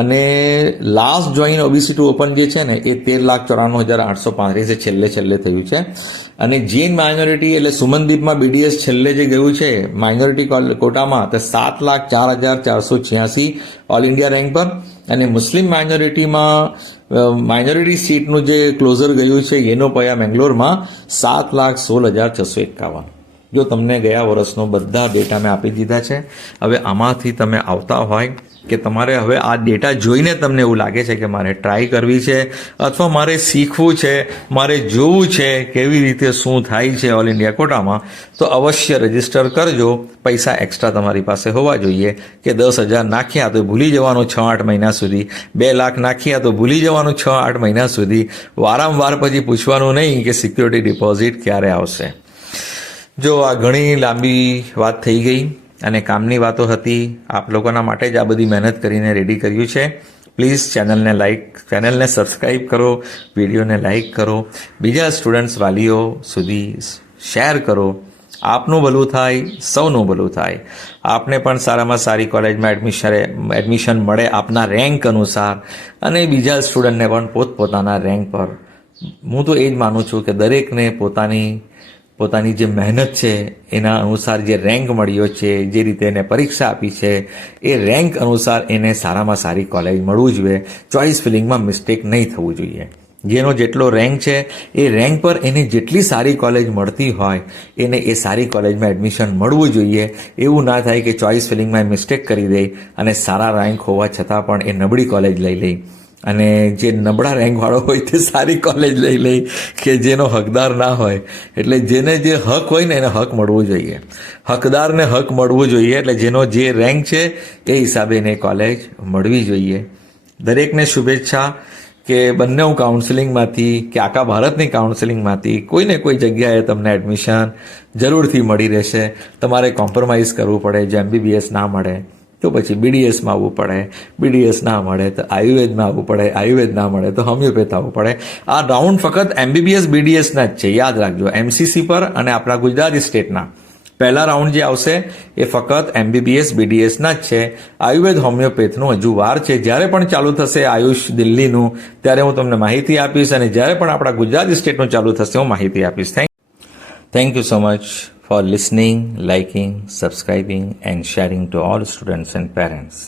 અને last join OBC to open જે છે ને એ 13,94,835 છેલ્લે થયું છે. અને જૈન માઇનોરિટી એટલે સુમનદીપમાં BDS છેલ્લે જે ગયું છે માઇનોરિટી કોટામાં તો 7,04,486 ઓલ ઇન્ડિયા રેન્ક પર. અને મુસ્લિમ માઇનોરિટીમાં માઇનોરિટી સીટનું જે ક્લોઝર ગયું છે યેનોપયા મેંગ્લોરમાં 7,16,651. જો તમને ગયા વર્ષનો બધા ડેટા મેં આપી દીધા છે. હવે આમાંથી તમે આવતા હોય કે તમારે હવે આ ડેટા જોઈને તમને એવું લાગે છે કે મારે ટ્રાય કરવી છે અથવા મારે શીખવું છે, મારે જોવું છે કેવી રીતે શું થાય છે ઓલ ઇન્ડિયા કોટામાં, તો અવશ્ય રજીસ્ટર કરજો. પૈસા એક્સ્ટ્રા તમારી પાસે હોવા જોઈએ કે 10,000 નાખ્યા તો ભૂલી જવાનું 6-8 મહિના સુધી, 2 લાખ નાખ્યા તો ભૂલી જવાનું 6-8 મહિના સુધી, વારંવાર પછી પૂછવાનું નહીં કે સિક્યોરિટી ડિપોઝિટ ક્યારે આવશે. જો આ ઘણી લાંબી વાત થઈ ગઈ અને કામની વાતો હતી. આપ લોકોના માટે જ આ બધી મહેનત કરીને રેડી કર્યું છે. પ્લીઝ ચેનલને સબસ્ક્રાઈબ કરો, વિડીયોને લાઈક કરો, બીજા સ્ટુડન્ટ્સ વાલીઓ સુધી શેર કરો. આપનું ભલું થાય, સૌનું ભલું થાય. આપને પણ સારામાં સારી કોલેજમાં એડમિશન મળે આપના રેન્ક અનુસાર, અને બીજા સ્ટુડન્ટને પણ પોતપોતાના રેન્ક પર. હું તો એ જ માનું છું કે દરેકને પોતાની જે મહેનત છે એના અનુસાર જે રેન્ક મળ્યો છે, જે રીતે એને પરીક્ષા આપી છે, એ રેન્ક અનુસાર એને સારામાં સારી કોલેજ મળવું જોઈએ. ચોઇસ ફિલિંગમાં મિસ્ટેક નહીં થવું જોઈએ. જેનો જેટલો રેન્ક છે એ રેન્ક પર એને જેટલી સારી કોલેજ મળતી હોય એને એ સારી કોલેજમાં એડમિશન મળવું જોઈએ. એવું ના થાય કે ચોઇસ ફિલિંગમાં મિસ્ટેક કરી દે અને સારા રેન્ક હોવા છતાં પણ એ નબળી કોલેજ લઈ લે, અને જે નબળા રેન્કવાળો હોય તે સારી કોલેજ લઈ લે કે જેનો હકદાર ના હોય. એટલે જેને જે હક હોય ને એને હક મળવું જોઈએ, હકદારને હક મળવું જોઈએ. એટલે જેનો જે રેન્ક છે એ હિસાબે એને કોલેજ મળવી જોઈએ. દરેકને શુભેચ્છા કે બંને કાઉન્સિલિંગમાંથી કે આખા ભારતની કાઉન્સિલિંગમાંથી કોઈને કોઈ જગ્યાએ તમને એડમિશન જરૂરથી મળી રહેશે. તમારે કોમ્પ્રોમાઇઝ કરવું પડે. જો MBBS ના મળે તો પછી BDSમાં આવવું પડે, BDS ના મળે તો આયુર્વેદમાં આવવું પડે, આયુર્વેદ ના મળે તો હોમિયોપેથ આવવું પડે. આ રાઉન્ડ ફક્ત MBBS BDSના જ છે, યાદ રાખજો. MCC પર અને આપણા ગુજરાત સ્ટેટના પહેલા રાઉન્ડ જે આવશે એ ફક્ત MBBS BDSના જ છે. આયુર્વેદ હોમિયોપેથનું હજુ વાર છે. જ્યારે પણ ચાલુ થશે આયુષ દિલ્હીનું ત્યારે હું તમને માહિતી આપીશ, અને જ્યારે પણ આપણા ગુજરાત સ્ટેટનું ચાલુ થશે હું માહિતી આપીશ. Thank you so much for listening, liking, subscribing and sharing to all students and parents.